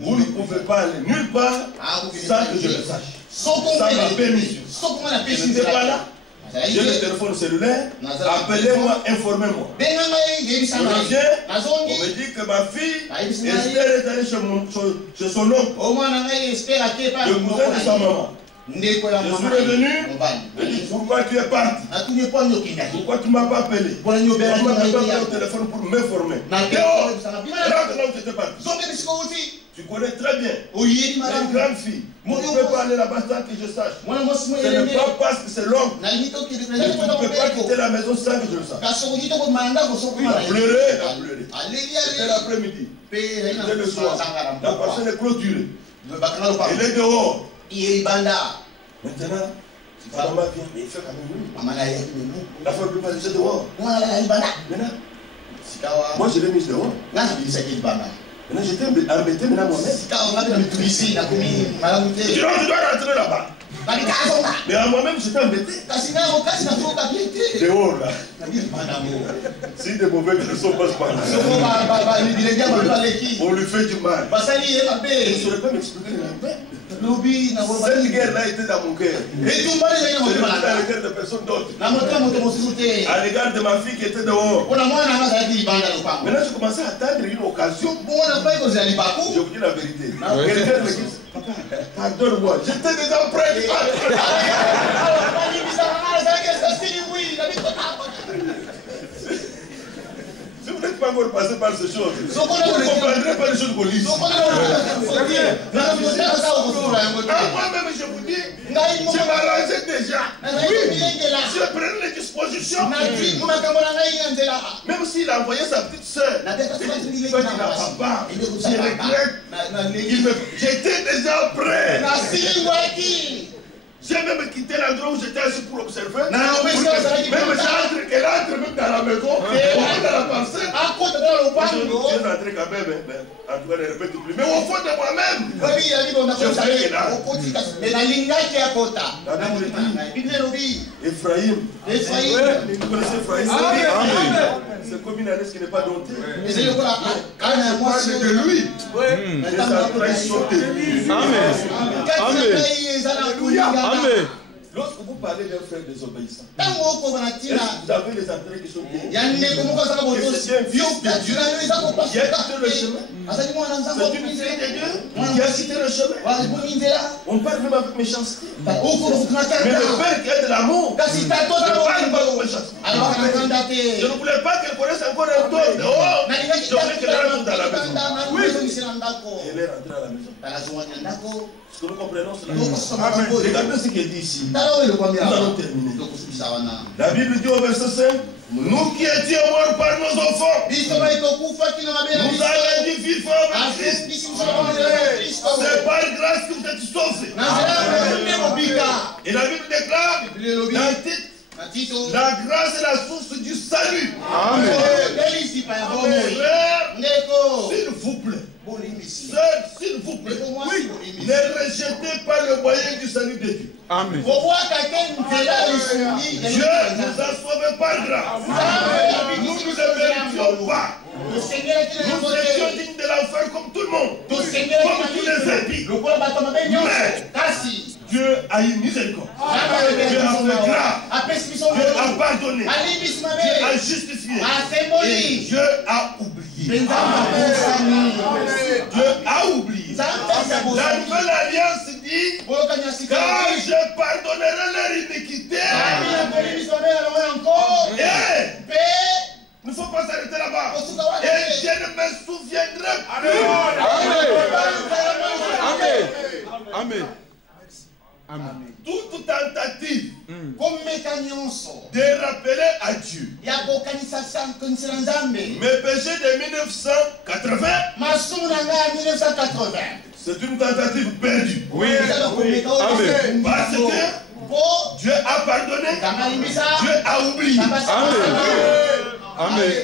Vous ne pouvez pas aller nulle part sans que je le sache. Sans ma permission. Je n'étais pas là. J'ai le téléphone cellulaire, appelez-moi, informez-moi. On revient, on me dit que ma fille, Esther est allée chez son oncle, le cousin de sa maman. Je suis revenu, je dis pourquoi tu es parti? Pourquoi tu ne m'as pas appelé? Pourquoi tu ne m'as pas appelé au téléphone pour m'informer? Là où tu étais parti. Tu connais très bien. Une grande fille. Tu ne peux pas aller là-bas sans que je sache. Ce n'est pas parce que c'est l'homme. Tu ne peux pas quitter la maison sans que je le sache. Il a pleuré, il a pleuré. C'était l'après-midi. C'était le soir. La personne est clôturée. Elle est dehors. Maintenant, maman vient, mais il fait comme nous. La femme ne peut pas laisser dehors. Maintenant, moi je l'ai mise dehors. Maintenant j'étais embêté maintenant moi-même. Tu dois rentrer là-bas. Mais à moi-même j'étais embêté. Dehors là. Si des mauvais personnes passent par là, on lui fait du mal. Je ne saurais pas m'expliquer la paix. Cette guerre-là était dans mon cœur. Je n'étais pas dans le cœur de personne d'autre. À l'égard de ma fille qui était dehors. Maintenant je commençais à attendre une occasion. Je vous dis la vérité. Quelqu'un me dit, papa, pardonne-moi, j'étais déjà prêt. Si vous n'êtes pas encore passé par ces choses, vous ne comprendrez pas les choses qu'on lit. Moi-même, je vous dis, je m'arrangeais déjà. Je prenais les dispositions. Même s'il a envoyé sa petite soeur, toi tu n'as pas. Je regrette. J'étais déjà prêt. J'ai même quitté l'endroit où j'étais assis pour observer. Même j'entre, qu'elle entre même dans la maison, dans la parcelle. je n'entrais quand même, en tout cas, ne répète plus. Mais au fond de moi-même, je sais que là, Ephraïm, vous connaissez Ephraïm? C'est comme une ânesse qui n'est pas domptée. Je parle de lui. Et sa trahison de lui. Amen. Amen. Lorsque vous parlez d'un frère désobéissant, vous avez les entrées qui sont bien. Il a quitté le chemin. C'est une fille de Dieu qui a quitté le chemin. On parle même avec méchanceté. Mais le Père qui est de l'amour, ne parle pas avec méchanceté. Je ne voulais pas qu'elle connaisse encore un tour dehors. Je voulais qu'elle rentre dans la maison. Oui. Elle est rentrée à la maison. Est-ce que nous comprenons cela? Regardez ce qu'il dit ici. Nous allons terminer. La Bible dit au verset 5, nous qui étions morts par nos enfants, nous avons dit vivre avec Christ. C'est par grâce que vous êtes sauvés. Et la Bible déclare dans le titre, la grâce est la source du salut. Amen. S'il vous plaît. S'il vous plaît, oui, ne rejetez pas le moyen du salut de Dieu. Amen. Dieu nous a sauvés par grâce. Nous ne le méritions pas. Nous étions dignes de l'enfer comme tout le monde, comme tous les impies. Mais Dieu a eu miséricorde. Dieu a fait grâce. Dieu a pardonné. Dieu a justifié. Et Dieu a oublié. Dieu a oublié. La nouvelle alliance dit, car je pardonnerai leur iniquité. Il ne faut pas s'arrêter là-bas. Et je ne me souviendrai plus. Amen. Amen. Amen. Toute tentative de rappeler à Dieu mes péchés de 1980, c'est une tentative perdue. Oui. Amen. Parce que Dieu a pardonné, Dieu a oublié. Amen.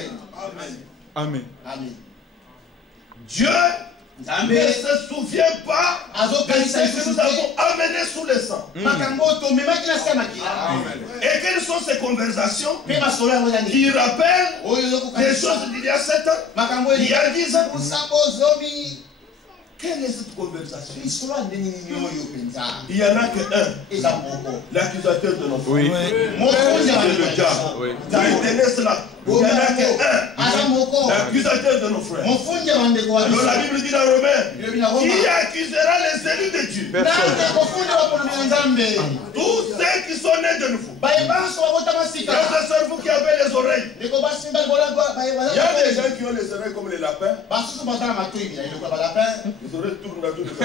Amen. Amen. Dieu ne se souvient pas de ce que nous avons amené sous le sang. Et quelles sont ces conversations qui rappellent des choses d'il y a 7 ans, il y a 10 ans? Quelle est cette conversation? Il n'y en a qu'un. L'accusateur de nos frères. Oui. C'est le diable. Dans Genèse là, il n'y en a qu'un. L'accusateur de nos frères. Alors la Bible dit dans Romains, qui accusera les élus de Dieu? Tous ceux qui sont nés de nouveau. Frères et sœurs, vous qui avez les oreilles. Il y a des gens qui ont les oreilles comme les lapins. Ils auraient tourné dans tous les sens.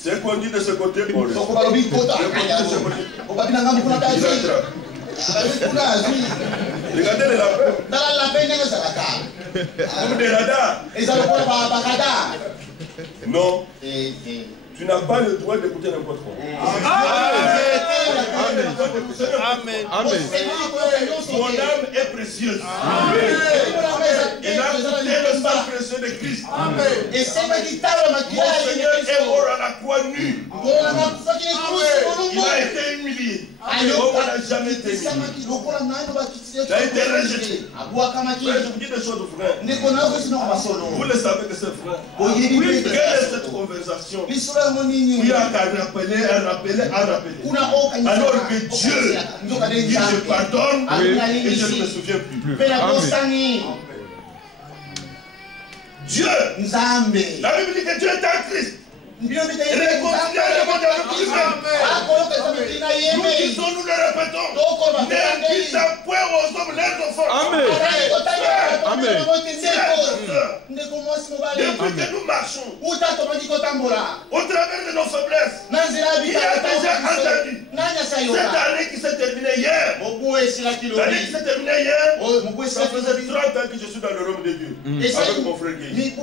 C'est qu'on dit de ce côté, on le regardez les lapins. Comme des radars. Non. Tu n'as pas le droit d'écouter n'importe quoi. Amen. Amen. Mon âme est précieuse. Et là, écoutez le sang précieux de Christ. Mon Seigneur est mort à la croix nue. Il a été humilié. Comme on n'a jamais été humilié. Il a été rejeté. Frère, je vous dis des choses, frère. Vous le savez que c'est frère. Oui, quelle est cette conversation? Il y a qu'à rappeler. Alors que Dieu dit je pardonne et je ne me souviens plus. Amen. Dieu, la Bible dit que Dieu est en Christ. Réconcilier le monde avec lui-même. Nous disons, nous le répétons. N'invite point aux hommes leurs enfants. Amen. Amen. Depuis que nous marchons, au travers de nos faiblesses, il a déjà entendu. Cette année qui s'est terminée hier, l'année qui s'est terminée hier, ça faisait 30 ans que je suis dans le royaume de Dieu. Avec mon frère Guy.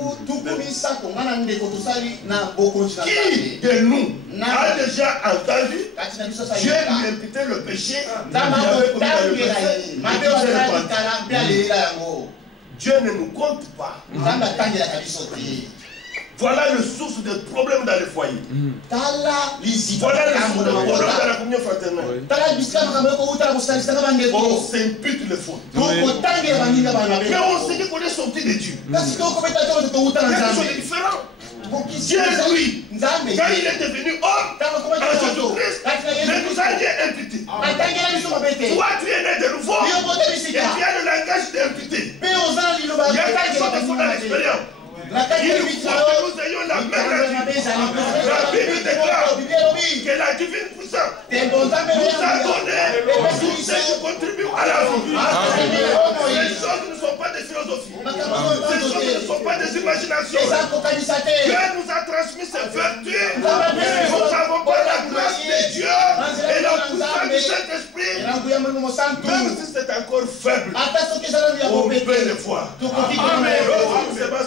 Qui de nous a déjà entendu Dieu lui imputait le péché qu'il avait commis dans le passé. Dieu ne nous compte pas. Voilà le source des problèmes dans les foyers. Voilà le source des problèmes dans la communion fraternelle. On s'impute les fautes. Mais on sait qu'on est sorti de Dieu. Quelque chose de différent. Dieu, lui, quand il est devenu homme, en Jésus-Christ, ne nous a rien imputé. Toi, tu es né de nouveau, et tu as le langage d'imputé. Il y a quelque chose de faux dans l'expérience. Il faut que nous ayons la même nature. La Bible déclare que la divine puissance nous a donné tout ce qui contribue à la vie. Ces choses ne sont pas des philosophies. Ces choses ne sont pas des imaginations. Dieu nous a transmis ses vertus. Nous avons pas la grâce de Dieu et la puissance du Saint-Esprit. Même si c'est encore faible, on peut le voir.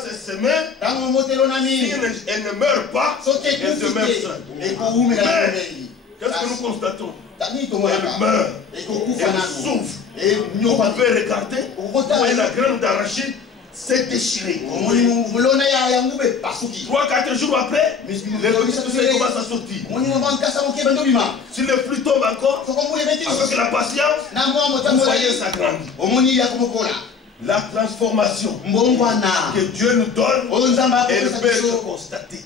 C'est semé. Si elle ne meurt pas, elle demeure seule. Mais qu'est-ce que nous constatons? Elle meurt, elle souffre. On peut regarder, elle a la graine d'arachide s'est déchirée. 3-4 jours après, les petits commencent à sortir. Si le fruit tombe encore, avec la patience, vous voyez ça grandit. La transformation que Dieu nous donne, elle peut être constatée.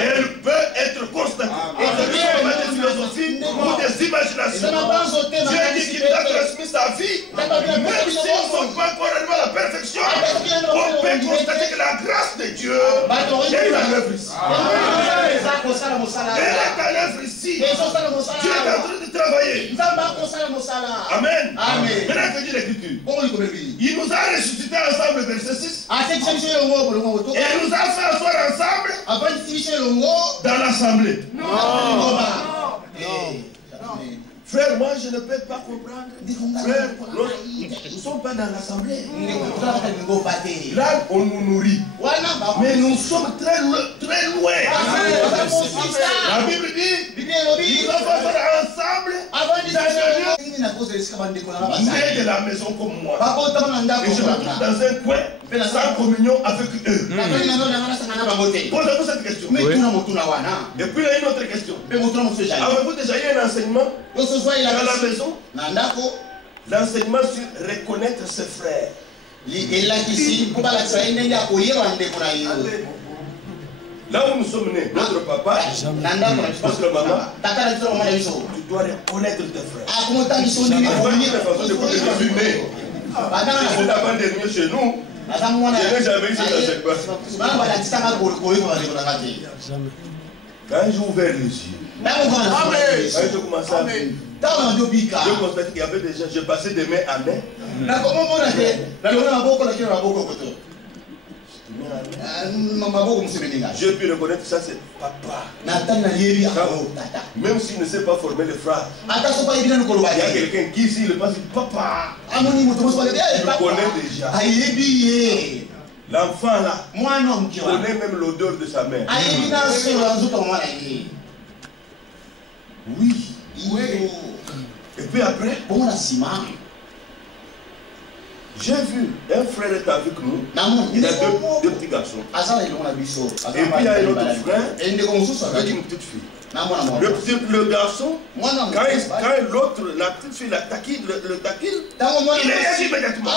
Elle peut être constatée. Ce ne sont pas des philosophies ou des imaginations. Dieu dit qu'il a transmis sa vie, même si on ne sont pas encore arrivés à la perfection, on peut constater que la grâce de Dieu est à l'œuvre ici. Elle est à l'œuvre ici. Dieu est en train de travailler. Amen. Maintenant que dit l'Écriture, il nous a ressuscités ensemble, verset 6. Et il nous a fait asseoir ensemble dans l'assemblée. Frère, moi je ne peux pas comprendre. Frère, nous ne sommes pas dans l'assemblée. Là, on nous nourrit. Mais nous sommes très loin. La Bible dit, ils vont faire ensemble mais de la maison comme moi. Et je me trouve dans un coin sans communion avec eux. Posez-vous cette question. Oui. Et puis il y a une autre question. Avez-vous déjà eu un enseignement dans la maison? L'enseignement sur reconnaître ses frères. Là où nous sommes nés, notre papa, notre maman, tu dois reconnaître tes frères. On va dire la façon de fumer. On n'a pas dernier chez nous. Je n'ai jamais eu cette Quand j'ai ouvert les yeux, quand j'ai commencé à vivre, j'ai constaté qu'il y avait des gens, j'ai passé de main à main. Je peux reconnaître que ça c'est papa. Même s'il ne sait pas former les phrases, il y a quelqu'un qui ici le passe papa. Il le connaît déjà. L'enfant là connaît même l'odeur de sa mère. Oui. Et puis après, j'ai vu un frère est avec nous. Il a deux petits garçons. Et puis il y a un autre frère avec une petite fille. Le garçon, quand l'autre, la petite fille le taquine, il réagit immédiatement.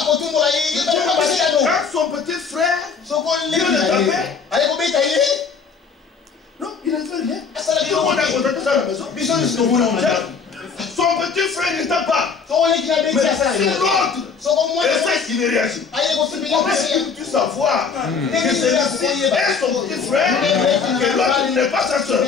Quand son petit frère vient le taper, non, il ne fait rien. Tout le monde a constaté ça à la maison. Son petit frère ne tape pas. Mais c'est l'autre. Et c'est qu'il réagit. Comment peux-tu savoir que celui-ci est son petit frère et l'autre n'est pas sa soeur?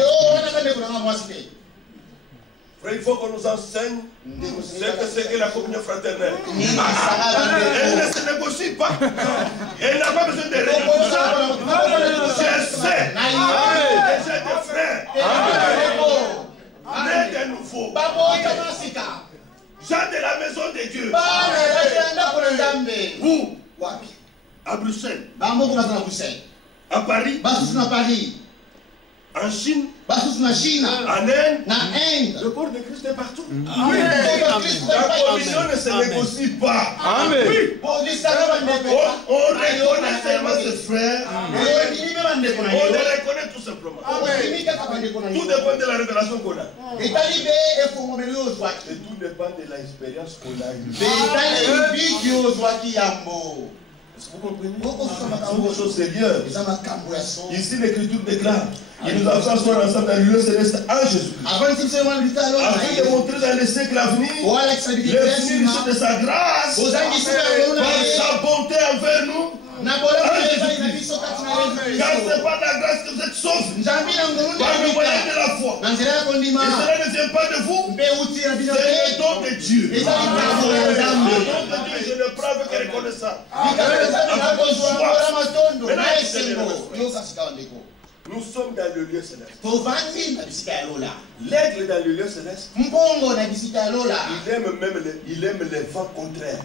Frère, il faut qu'on nous enseigne ce que c'est que la communion fraternelle. Elle ne se négocie pas. Elle n'a pas besoin de régler. Je sais. J'ai des frères. Nés de nouveau. Gens de la maison de Dieu. Où? À Bruxelles. À Paris. En Chine, en Inde, Inde, le corps de Christ est partout. la communion ne se négocie pas. Amen. On reconnaît seulement ses frères. On les reconnaît tout simplement. Tout dépend de la révélation qu'on a. Et tout dépend de l'expérience qu'on a eue. Est-ce que vous comprenez? C'est une chose sérieuse. Ici, l'Écriture déclare qu'il nous a fait asseoir ensemble dans le lieu céleste en Jésus-Christ. Afin de montrer dans les siècles à venir les riches de sa grâce, par sa bonté envers nous. Car c'est pas la grâce que vous êtes sauvés, par le moyen de la foi. Et cela ne vient pas de vous, c'est le don de Dieu. Le don de Dieu, je ne prends que reconnaissant. Nous sommes dans le lieu céleste. L'aigle dans le lieu céleste, il aime les vents contraires.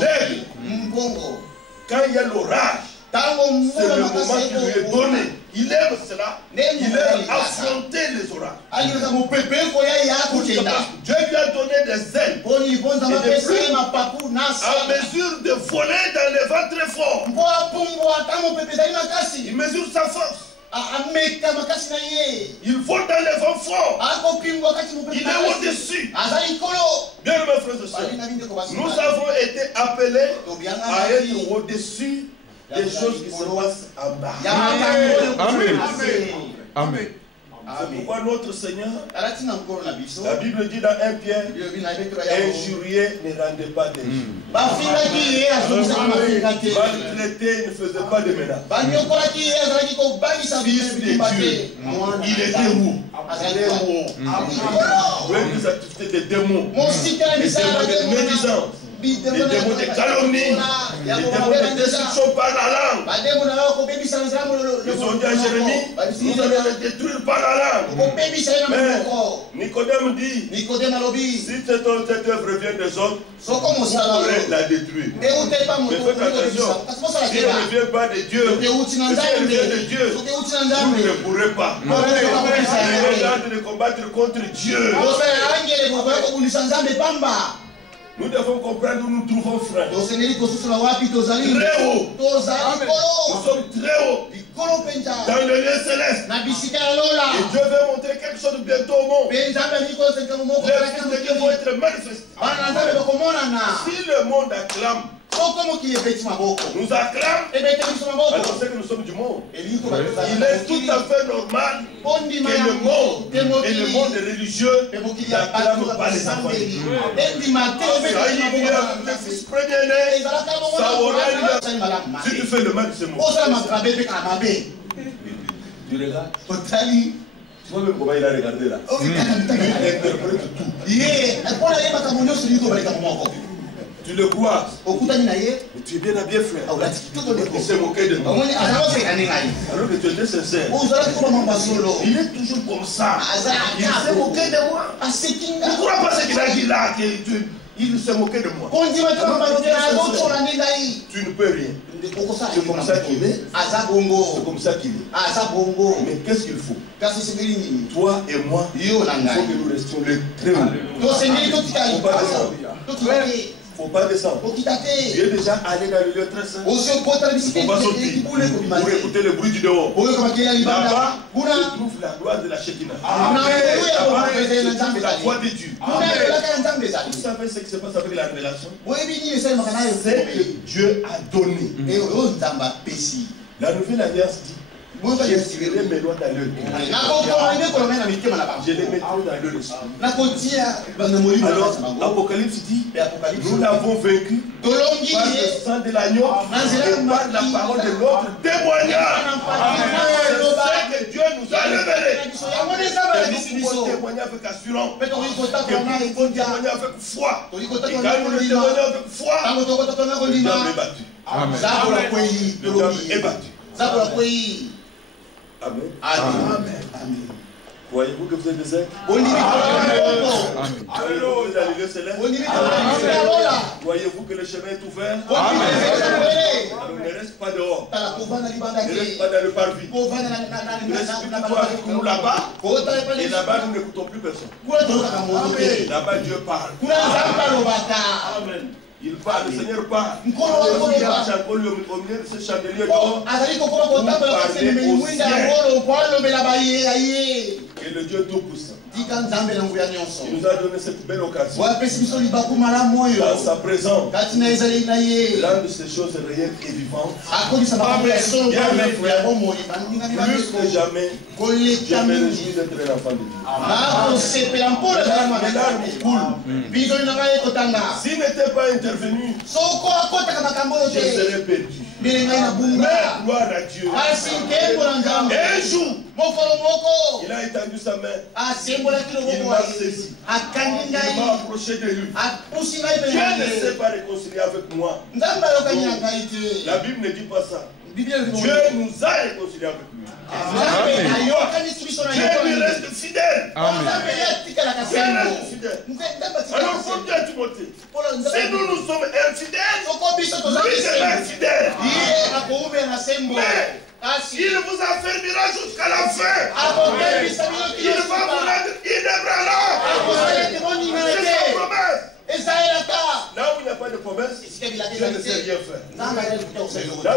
L'aigle, quand il y a l'orage, c'est le moment qui lui est donné. Il aime cela. Il aime affronter les orages. Dieu lui a donné des ailes et des plumes à mesure de voler dans les vents très forts. Il mesure sa force. Il vole dans les vents forts. Il est au-dessus. Bien, mes frères et sœurs, nous avons été appelés à être au-dessus des choses qui se passent en bas. Amen. Amen. C'est pourquoi notre Seigneur, la Bible dit dans 1 Pierre, injurier ne rendait pas des jours. Maltraité ne faisait pas de menaces. Fils de Dieu, il était où? Des activités de démons, des démons de médisance, des démons de calomnie, des démons de destruction par la langue. Ils ont dit à Jérémie, nous allons les détruire par la langue. Mais Nicodème dit, si cette œuvre vient des autres, vous pourrez la détruire. Mais faites attention, si elle ne vient pas de Dieu, si elle vient de Dieu, vous ne pourrez pas. Il est temps de combattre contre Dieu. Nous devons comprendre où nous trouvons frère. Très haut. Nous sommes très haut. Dans le lieu céleste. Et Dieu veut montrer quelque chose de bientôt au monde. Les fils de Dieu vont être manifestés. Si le monde acclame, nous acclame, alors c'est que nous sommes du monde. Il est tout à fait normal que le monde et le monde religieux n'acclament pas les enfants de Dieu. Le fils premier-né, ça aura lieu. Si tu fais le mal, c'est moi. Tu regardes. Tu vois même comment il a regardé là. Il interprète tout. Tu le crois. Mais tu es bien habillé, frère. Il s'est moqué de toi. Alors que tu étais sincère. Il est toujours comme ça. Il s'est moqué de moi. Ne crois pas ce qu'il a dit là. Il s'est moqué de moi. Tu ne peux rien. C'est comme ça qu'il est. C'est comme ça qu'il est. Mais qu'est-ce qu'il faut? Toi et moi, il faut que nous restions les très hauts. Il ne faut pas descendre. Tu es déjà allé dans le lieu très saint. On va sortir pour écouter le bruit du dehors. Là-bas, on trouve la gloire de la Shekinah. Là-bas, la voix de Dieu. Vous savez ce qui se passe avec la révélation? C'est que Dieu a donné. La nouvelle alliance dit, je tirerai mes doigts dans leur cœur. Je les mettrai dans leur esprit. Alors, Apocalypse dit, nous l'avons vaincu par le sang de l'agneau et par la parole de notre témoignage. C'est ce que Dieu nous a révélé. Et nous pouvons témoigner avec assurance. Et nous pouvons témoigner avec foi. Et quand nous le témoignons avec foi, le diable est battu. Le diable est battu. Amen. Amen. Amen. Voyez-vous que vous êtes des êtres? Alléluia, vous êtes arrivés célestes. Voyez-vous que le chemin est ouvert? Alors ne reste pas dehors. Ne reste pas dans le parvis. Ne reste plus que toi avec nous là-bas. Et là-bas, nous n'écoutons plus personne. Là-bas, Dieu parle. Amen. Il parle, le Seigneur parle. Il marche encore au milieu de ce chandelier d'or. Et le Dieu Tout-Puissant, il nous a donné cette belle occasion. Dans sa présence, l'un de ces choses réelles et vivantes. Bien mes frères, plus que jamais, je me réjouis d'être l'enfant de Dieu. S'il n'était pas intervenu, je serais perdu. Mais gloire à Dieu. Un jour, il a étendu sa main. Il m'a saisi. Il m'a approché de lui. Dieu ne s'est pas réconcilié avec moi. La Bible ne dit pas ça. Dieu nous a réconciliés avec lui. Dieu lui reste fidèle. Alors pour Dieu, Timothée, si nous sommes infidèles, lui sera fidèle. Mais il vous affermira jusqu'à la fin. Il va vous rendre inébranlable. C'est sa promesse. Là où il n'y a pas de promesse, Dieu ne sait rien faire. Là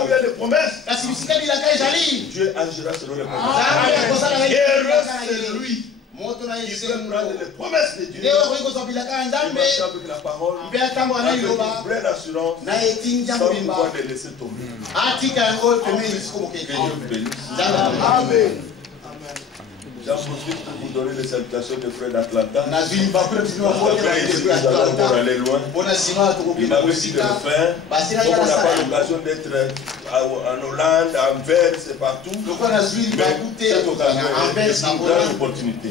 où il y a des promesses, Dieu agira selon les promesses. Heureux c'est lui qui peut prendre les promesses de Dieu et marcher avec la parole, avec une vraie assurance, sans pouvoir les laisser tomber. Que Dieu vous bénisse. Amen. J'en profite pour vous donner les salutations des frères d'Atlanta. Nous allons encore aller loin. Il m'a aussi de le faire. Comme on n'a pas l'occasion d'être en Hollande, en Anvers et partout. Mais cette occasion est une grande opportunité.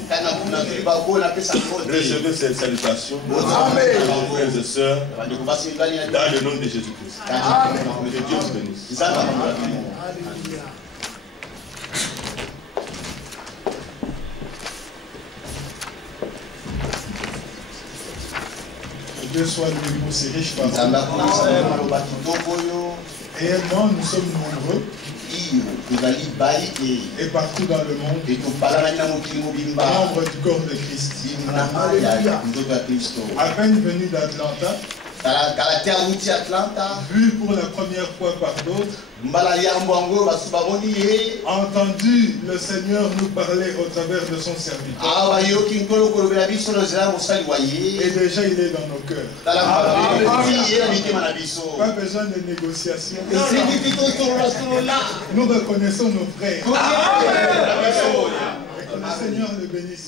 Recevez ces salutations. Amen. Frères et sœurs, dans le nom de Jésus-Christ. Que Dieu vous bénisse. Dieu soit le nouveau riche par réellement, nous sommes nombreux et partout dans le monde, membres du corps de Christ. À peine venu d'Atlanta, vu pour la première fois par d'autres, entendu le Seigneur nous parler au travers de son serviteur. Et déjà il est dans nos cœurs. Pas besoin de négociation. Nous reconnaissons nos frères. Que le Seigneur le bénisse.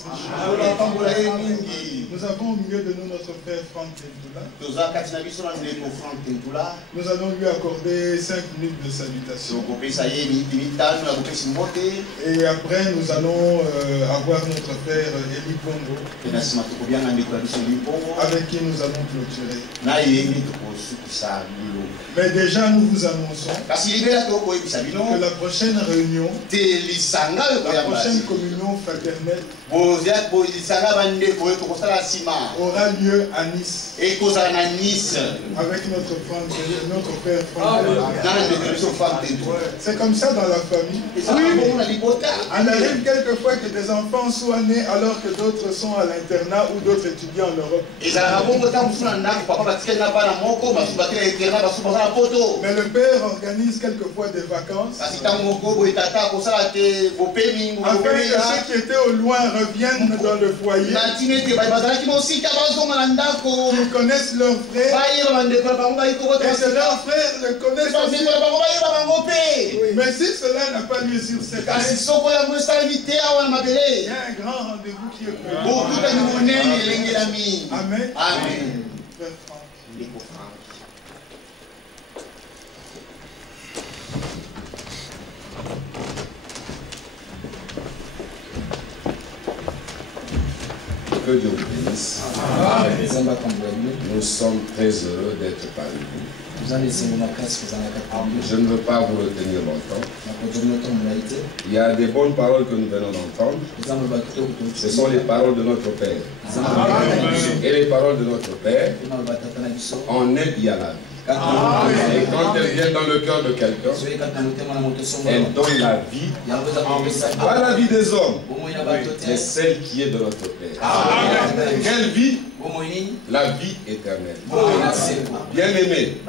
Nous avons au milieu de nous notre frère Franck Tentula. Nous allons lui accorder 5 minutes de salutation. Et après nous allons avoir notre frère Eli Pongo, avec qui nous allons clôturer. Mais déjà nous vous annonçons que la prochaine réunion, la prochaine communion fraternelle aura lieu à Nice avec notre frère Franck. C'est comme ça dans la famille. On arrive quelquefois que des enfants soient nés alors que d'autres sont à l'internat ou d'autres étudiants en Europe. Mais le père organise quelquefois des vacances afin que ceux qui étaient au loin reviennent dans le foyer, qu'ils connaissent leurs frères et que leurs frères le connaissent aussi. Mais si cela n'a pas lieu sur cette année, il y a un grand rendez-vous qui est prévu. Amen. Amen. Que Dieu vous bénisse. Nous sommes très heureux d'être parmi vous. Je ne veux pas vous retenir longtemps. Il y a des bonnes paroles que nous venons d'entendre. Ce sont les paroles de notre Père. Et les paroles de notre Père, en elle, il y a la vie. Et quand elle vient dans le cœur de quelqu'un, elle donne la vie, pas la vie des hommes, mais celle qui est de notre Père. Quelle vie? La vie éternelle. Bien aimé,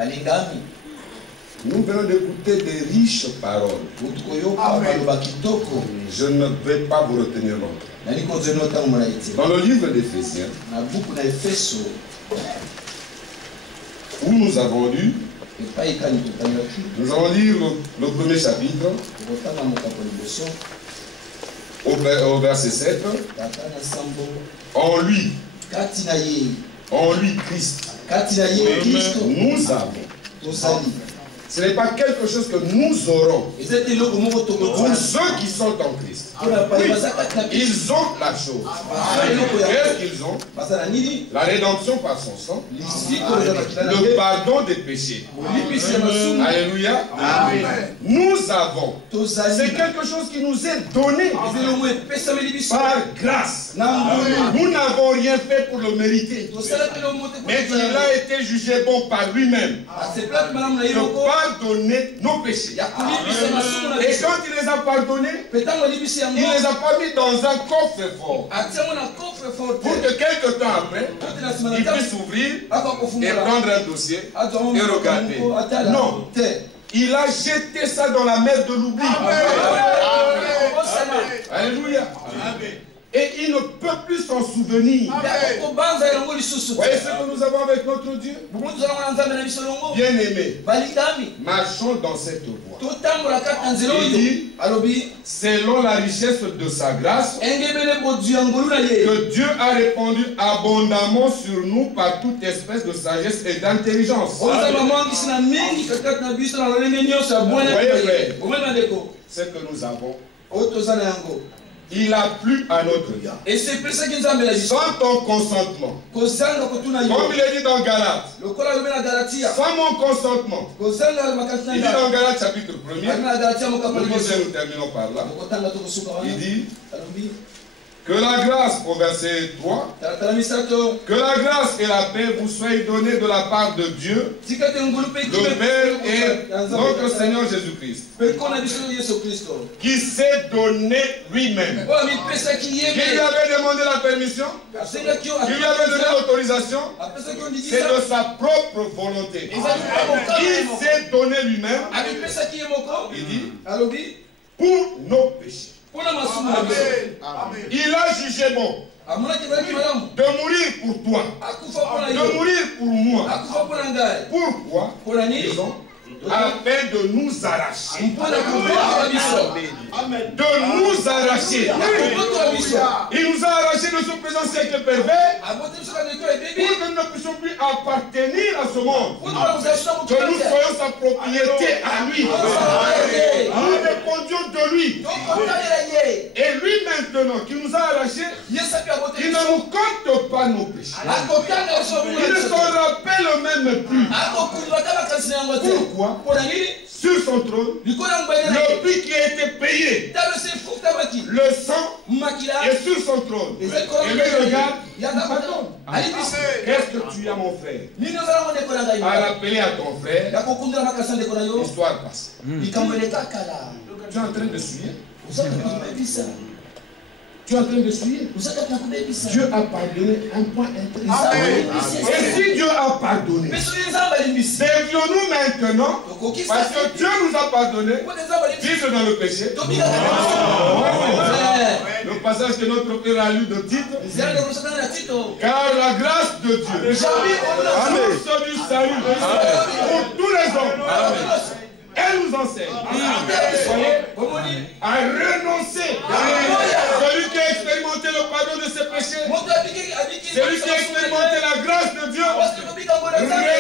nous venons d'écouter des riches paroles. Je ne vais pas vous retenir longtemps. Dans le livre d'Éphésiens, où nous avons lu, nous allons lire le premier chapitre, au verset 7. En lui, Christ, nous avons. Ce n'est pas quelque chose que nous aurons. Pour ceux qui sont en Christ, ils ont la chose. Qu'est-ce qu'ils ont? La rédemption par son sang, le pardon des péchés. Alléluia. Nous avons. C'est quelque chose qui nous est donné par grâce. Nous n'avons rien fait pour le mériter. Mais il a été jugé bon par lui-même. Pardonner nos péchés. Et quand il les a pardonnés, il les a pas mis dans un coffre-fort pour que quelque temps après, il puisse ouvrir et prendre un dossier et regarder. Non, il a jeté ça dans la mer de l'oubli. Alléluia. Et il ne peut plus s'en souvenir. Voyez ce que nous avons avec notre Dieu? Bien aimé, marchons dans cette voie. Il dit, selon la richesse de sa grâce, que Dieu a répandu abondamment sur nous par toute espèce de sagesse et d'intelligence. Voyez, frère, ce que nous avons, il a plu à notre gars. Et c'est pour ça qu'ils ont sans ton consentement. Comme il est dit dans Galates. Sans mon consentement. Il dit dans Galates chapitre 1er. Nous terminons par là. Il dit que la grâce, au verset 3, que la grâce et la paix vous soient données de la part de Dieu, le Père et notre Seigneur Jésus-Christ, qui s'est donné lui-même. Qui lui avait demandé la permission, qui lui avait donné l'autorisation, c'est de sa propre volonté. Qui s'est donné lui-même, il dit, pour nos péchés. Il a jugé bon de mourir pour toi, de mourir pour moi. Pourquoi? Afin de nous arracher. De nous arracher. Il nous a arrachés de ce présent siècle pervers pour que nous ne puissions plus appartenir à ce monde. Que nous soyons sa propriété à lui. Nous dépendions de lui. Et lui maintenant qui nous a arrachés, il ne nous compte pas nos péchés. Il ne s'en rappelle même plus. Pourquoi? Sur son trône, le prix qui a été payé, le sang est sur son trône. Et le regarde, il pardonne. Qu'est-ce que tu as, mon frère? À rappeler à ton frère l'histoire passée. Tu es en train de suivre? Tu es en train de suivre? Dieu a pardonné un point intéressant. Et si Dieu a pardonné, devions-nous maintenant, parce que Dieu nous a pardonné, vivre dans le péché? Le passage que notre Père a lu de titre, car la grâce de Dieu, source du salut pour tous les hommes, elle nous enseigne à renoncer. Celui qui a expérimenté le pardon de ses péchés, celui qui a expérimenté la grâce de Dieu,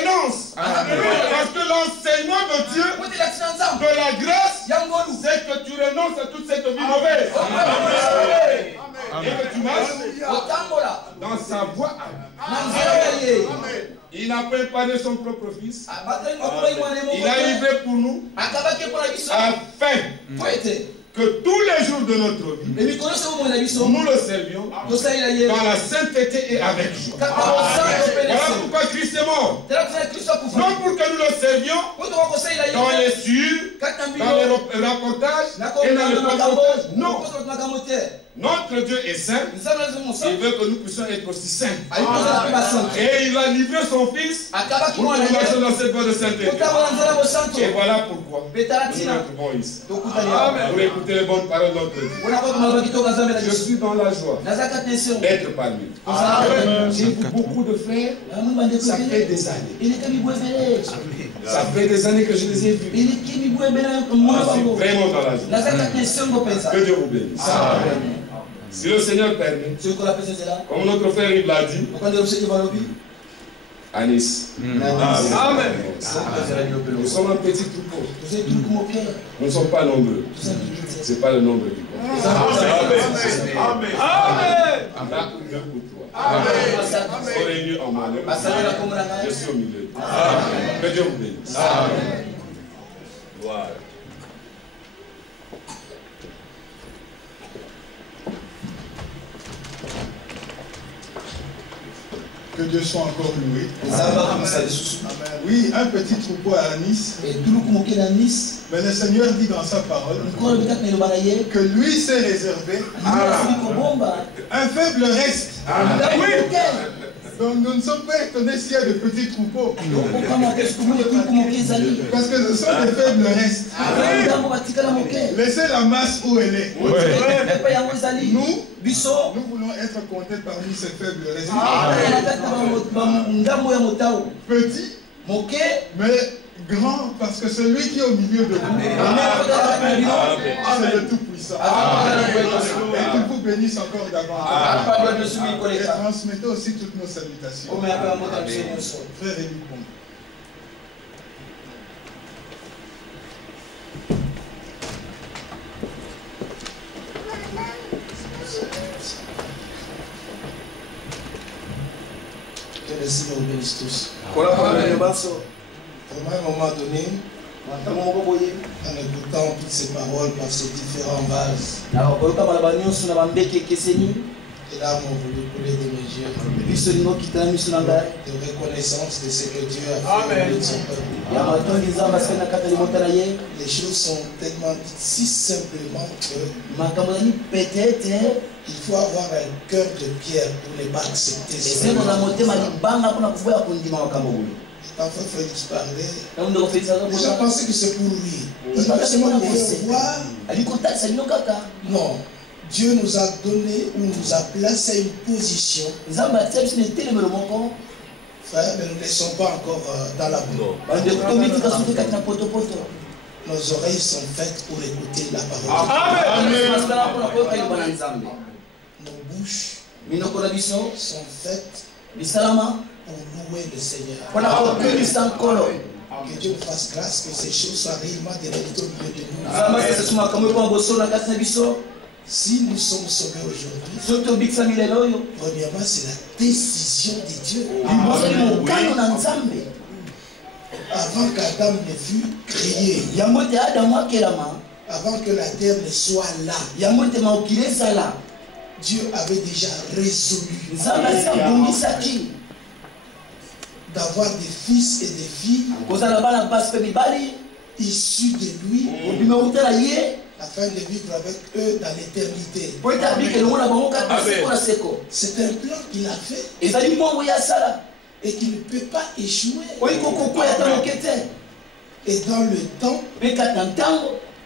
renonce. Parce que l'enseignement de Dieu, de la grâce, c'est que tu renonces à toute cette vie mauvaise. Et que tu marches dans sa voie. Il n'a pas épargné son propre fils. Il a livré pour nous afin que tous les jours de notre vie, nous le servions dans la sainteté et avec joie. Voilà pourquoi Christ est mort. Non pour que nous le servions dans les cieux, dans le rapportage et dans le rapportage. Non. Notre Dieu est saint. Il veut que nous puissions être aussi saints. Et il a livré son fils pour que nous marchions dans cette voie de sainteté. Et voilà pourquoi nous nous retrouvons ici. Pour écouter les bonnes paroles de notre Dieu. Je suis dans la joie d'être parmi vous. J'ai vu beaucoup de frères. Ça fait des années. Ça fait des années que je les ai vus. Je suis vraiment dans la joie. Que Dieu vous bénisse. Si le Seigneur permet, comme notre frère il l'a dit, à Nice. Amen. Nous sommes un petit troupeau. Nous ne sommes pas nombreux. Ce n'est pas le nombre qui compte. Amen. Là où deux ou trois. Nous sommes réunis en moi. Je suis au milieu. Que Dieu vous bénisse. Voilà. Que Dieu soit encore loué. Oui, un petit troupeau à Nice. Mais le Seigneur dit dans sa parole que lui s'est réservé un faible reste. Donc nous ne sommes pas étonnés s'il y a de petits troupeaux. Parce que ce sont des faibles restes. Laissez la masse où elle est. Nous voulons être comptés parmi ces faibles restes. Petit, mais grand, parce que celui qui est au milieu de vous, c'est le Tout-Puissant. Et qu'il vous bénisse encore davantage. Et transmettez aussi toutes nos salutations. Frère Élie Pombe. Que le Seigneur vous bénisse tous. À un moment donné, en écoutant toutes ces paroles par ces différents vases, et là, on voulu couler de mes yeux de reconnaissance de ce que Dieu a fait de son peuple. Les choses sont tellement dites si simplement que il faut avoir un cœur de pierre pour ne pas accepter ce quand Félix parlait, les gens pensaient que c'est pour lui. Il va seulement voir. Non. Dieu nous a donné ou nous a placé à une position. Frère, ne nous laissons pas encore dans la boue. Nos oreilles sont faites pour écouter la parole de Dieu. Nos bouches sont faites pour louer le Seigneur. Que Dieu nous fasse grâce, que ces choses soient réellement des réalités au milieu de nous. Si nous sommes sauvés aujourd'hui, premièrement, c'est la décision de Dieu. Avant qu'Adam ne fût créé, avant que la terre ne soit là, Dieu avait déjà résolu d'avoir des fils et des filles issus de lui afin de vivre avec eux dans l'éternité. C'est un plan qu'il a fait et qu'il ne peut pas échouer. Et dans le temps,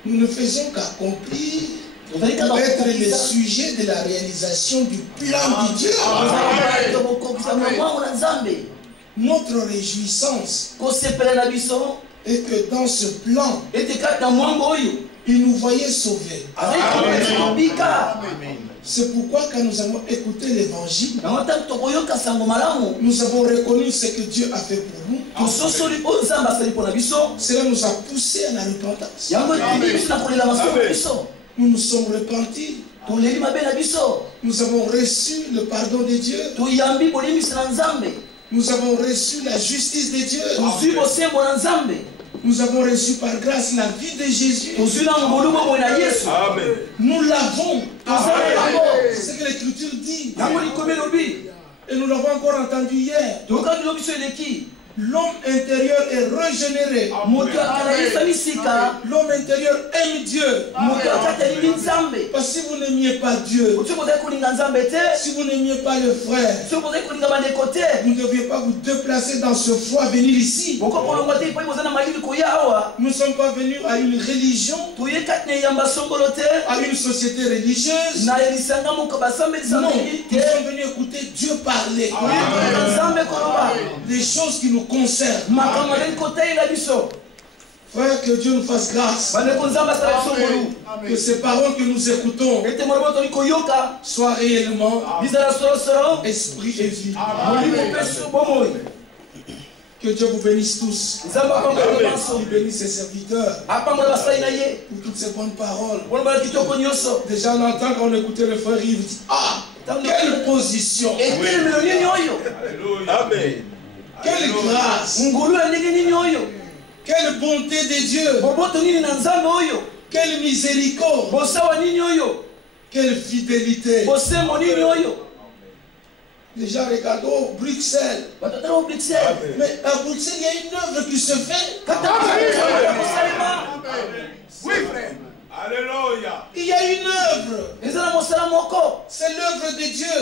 nous ne faisons qu'accomplir pour être le sujet de la réalisation du plan de Dieu. Notre réjouissance est que dans ce plan, il nous voyait sauvés. C'est pourquoi quand nous avons écouté l'évangile, nous avons reconnu ce que Dieu a fait pour nous. Cela nous a poussé à la repentance. Nous nous sommes repentis. Nous avons reçu le pardon de Dieu. Nous avons reçu la justice de Dieu. Nous avons reçu par grâce la vie de Jésus. Amen. Nous l'avons. C'est ce que l'Écriture dit. Et nous l'avons encore entendu hier. L'homme intérieur est régénéré. L'homme intérieur aime Dieu. Parce que si vous n'aimiez pas Dieu, si vous n'aimiez pas le frère, vous ne deviez pas vous déplacer dans ce froid, venir ici. Nous ne sommes pas venus à une religion, à une société religieuse. Non, nous sommes venus écouter Dieu parler. Des choses qui nous concerne. Frère, que Dieu nous fasse grâce. Que ces paroles que nous écoutons soient réellement esprit et vie. Que Dieu vous bénisse tous. Il bénisse ses serviteurs pour toutes ces bonnes paroles. Déjà longtemps qu'on écoutait le frère Yves dit, ah, quelle position. Amen. Quelle grâce. Quelle bonté de Dieu. Quelle miséricorde. Quelle fidélité. Déjà regardons Bruxelles. Mais à Bruxelles, il y a une œuvre qui se fait. Oui, frère. Alléluia. Il y a une œuvre. C'est l'œuvre de Dieu.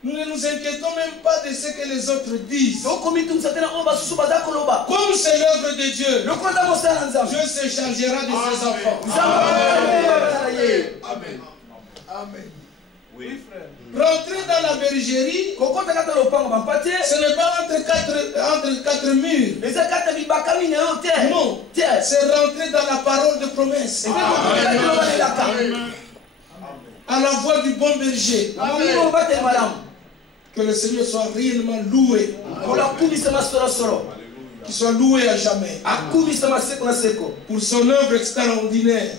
Nous ne nous inquiétons même pas de ce que les autres disent. Comme c'est l'œuvre de Dieu, Dieu se chargera de ses enfants. Amen. Amen. Oui, frère. Rentrer dans la bergerie, ce n'est pas entre quatre murs. Non, c'est rentrer dans la parole de promesse. À la voix du bon berger. Que le Seigneur soit réellement loué. Qu'il soit loué à jamais. Pour son œuvre extraordinaire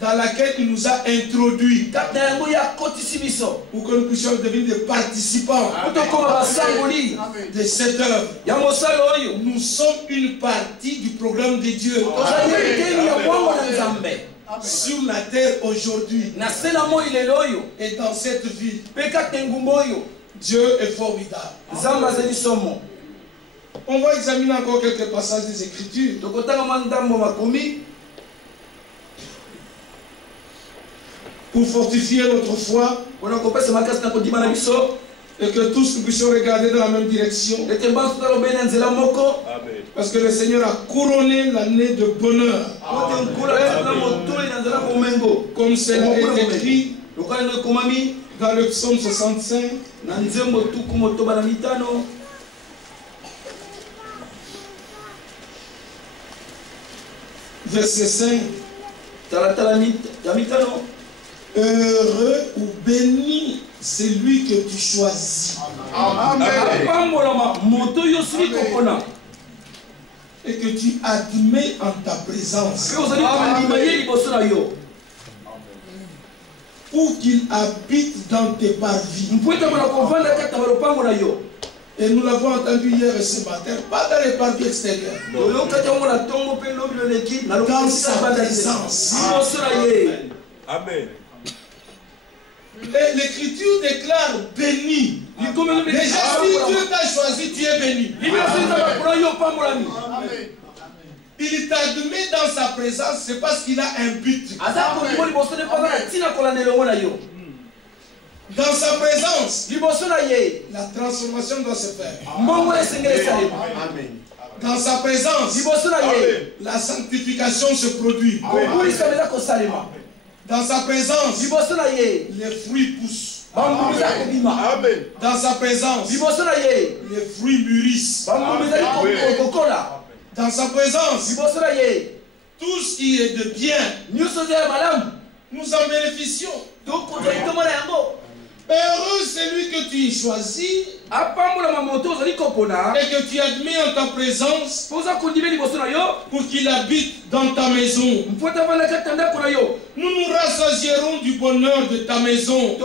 dans laquelle il nous a introduits. Pour que nous puissions devenir des participants de cette œuvre. Nous sommes une partie du programme de Dieu sur la terre aujourd'hui et dans cette ville. Dieu est formidable. On va examiner encore quelques passages des Écritures pour fortifier notre foi et que tous nous puissions regarder dans la même direction. Parce que le Seigneur a couronné l'année de bonheur. Comme cela est écrit dans le psaume 65. Verset 5. Heureux ou béni celui que tu choisis. Et que tu admets en ta présence. Pour qu'il habite dans tes parvis. Et nous l'avons entendu hier et ce matin, pas dans les parvis extérieurs. Dans sa présence. Amen. Et l'Écriture déclare béni. Déjà, si Dieu t'a choisi, tu es béni. Il t'admet dans sa présence, c'est parce qu'il a un but. Dans sa présence, la transformation doit se faire. Dans sa présence, la sanctification se produit. Dans sa présence, les fruits poussent. Dans sa présence, les fruits mûrissent. Dans sa présence, tout ce qui est de bien, nous en bénéficions. Heureux celui que tu choisis et que tu admets en ta présence pour qu'il habite dans ta maison. Nous nous rassasierons du bonheur de ta maison.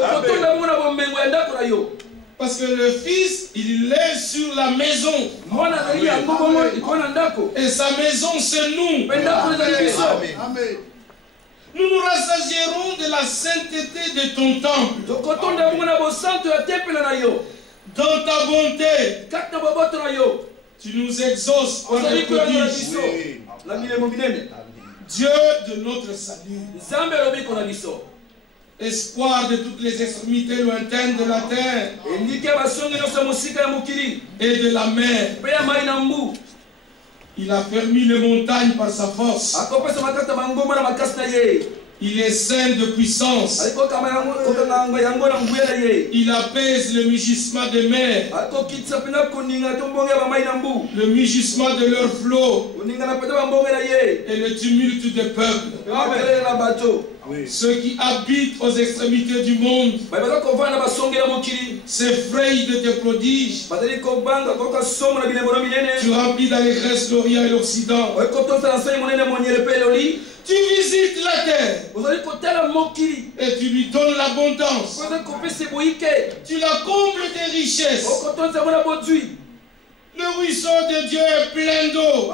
Parce que le fils, il est sur la maison. Et sa maison, c'est nous. Amen. Nous nous rassasierons de la sainteté de ton temple. Dans ta bonté, tu nous exauces par le prodige. Dieu de notre salut. Espoir de toutes les extrémités lointaines de la terre et de la mer. Il a permis les montagnes par sa force. Il est saint de puissance. Il apaise le mugissement des mers, le mugissement de leurs flots et le tumulte des peuples. Ceux qui habitent aux extrémités du monde s'effrayent de tes prodiges. Tu remplis d'allégresse l'Orient et l'Occident. Tu visites la terre et tu lui donnes l'abondance. Tu la combles des richesses. Le ruisseau de Dieu est plein d'eau.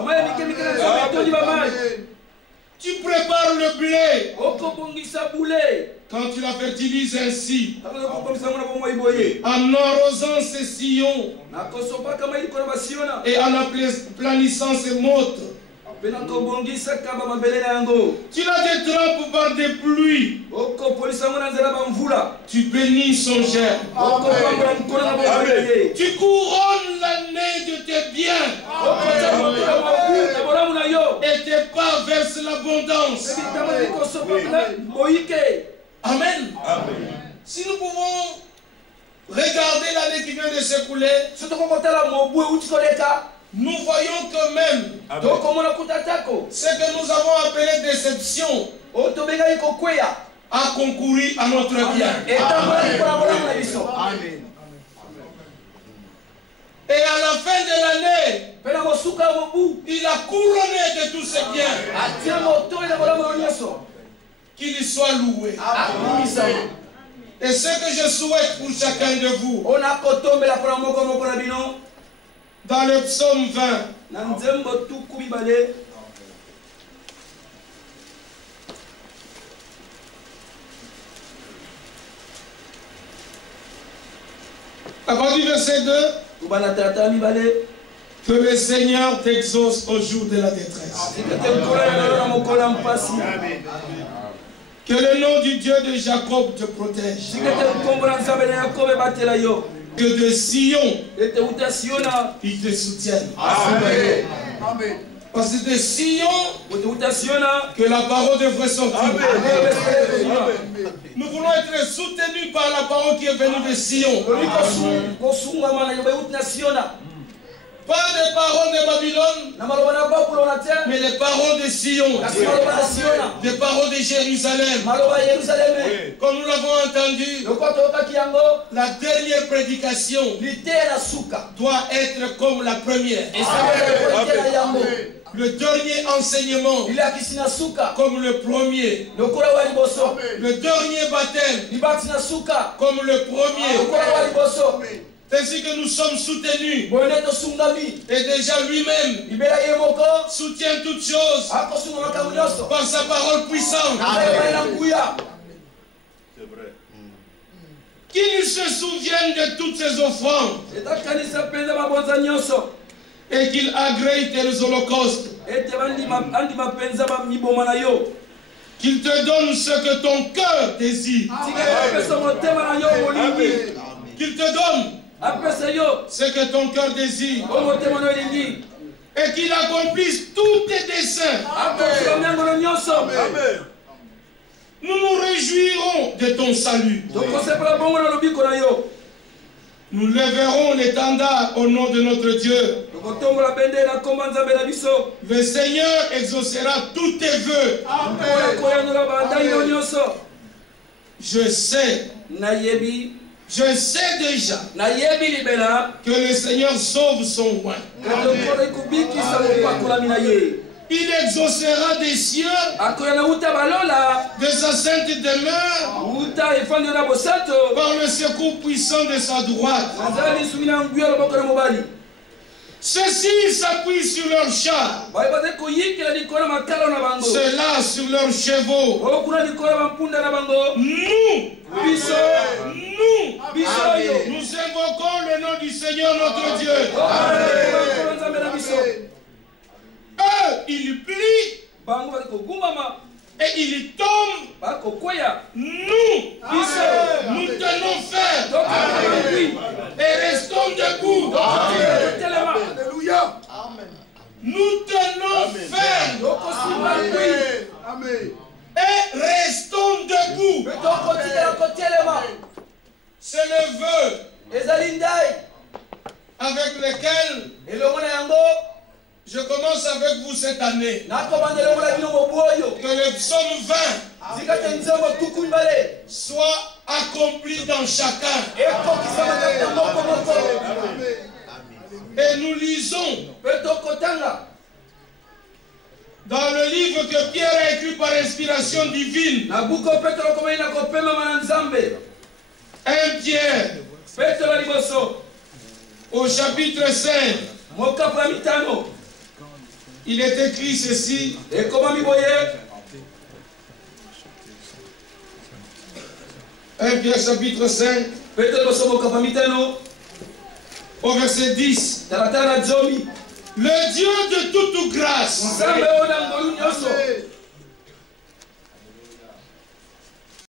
Tu prépares le blé quand tu la fertilises ainsi, en arrosant ses sillons et en aplanissant ses mottes. Tu la détrempes par des pluies. Tu bénis son germe. Tu couronnes l'année de tes biens. Et tes pas versent l'abondance. Amen. Si nous pouvons regarder l'année qui vient de s'écouler, nous voyons que même ce que nous avons appelé déception a concouru à notre bien. Et à la fin de l'année, il a couronné de tous ses biens. Qu'il soit loué. Et ce que je souhaite pour chacun de vous, dans le psaume 20, à partir du verset 2, que le Seigneur t'exauce au jour de la détresse. Que le nom du Dieu de Jacob te protège. Que de Sion, il te soutienne. Amen. Parce que de Sion, que la parole devrait sortir. Nous voulons être soutenus par la parole qui est venue de Sion. Pas des paroles de Babylone, mais les paroles de Sion, des paroles de Jérusalem. Comme nous l'avons entendu, la dernière prédication doit être comme la première. Le dernier enseignement comme le premier. Le dernier baptême comme le premier. Ainsi que nous sommes soutenus. Et déjà lui-même soutient toutes choses par sa parole puissante. C'est vrai. Qu'il se souvienne de toutes ses offrandes et qu'il agrée tes holocaustes. Qu'il te donne ce que ton cœur désire. Qu'il te donne ce que ton cœur désire. Et qu'il accomplisse tous tes desseins. Nous nous réjouirons de ton salut. Nous lèverons l'étendard au nom de notre Dieu. Le Seigneur exaucera tous tes vœux. Je sais déjà que le Seigneur sauve son roi. Il exaucera des cieux de sa sainte demeure par le secours puissant de sa droite. Ceux-ci s'appuient sur leurs chars, ceux-là sur leurs chevaux. Nous invoquons le nom du Seigneur notre Dieu. Eux, ils plient et ils tombent. Nous tenons ferme et restons debout. Alléluia. Nous tenons ferme et restons debout. C'est le vœu avec lequel je commence avec vous cette année. Que le psaume 20 soit accompli dans chacun. Et nous lisons dans le livre que Pierre a écrit par inspiration divine. 1 Pierre au chapitre 5. Il est écrit ceci. 1 Pierre chapitre 5. Au verset 10. Le Dieu de toute grâce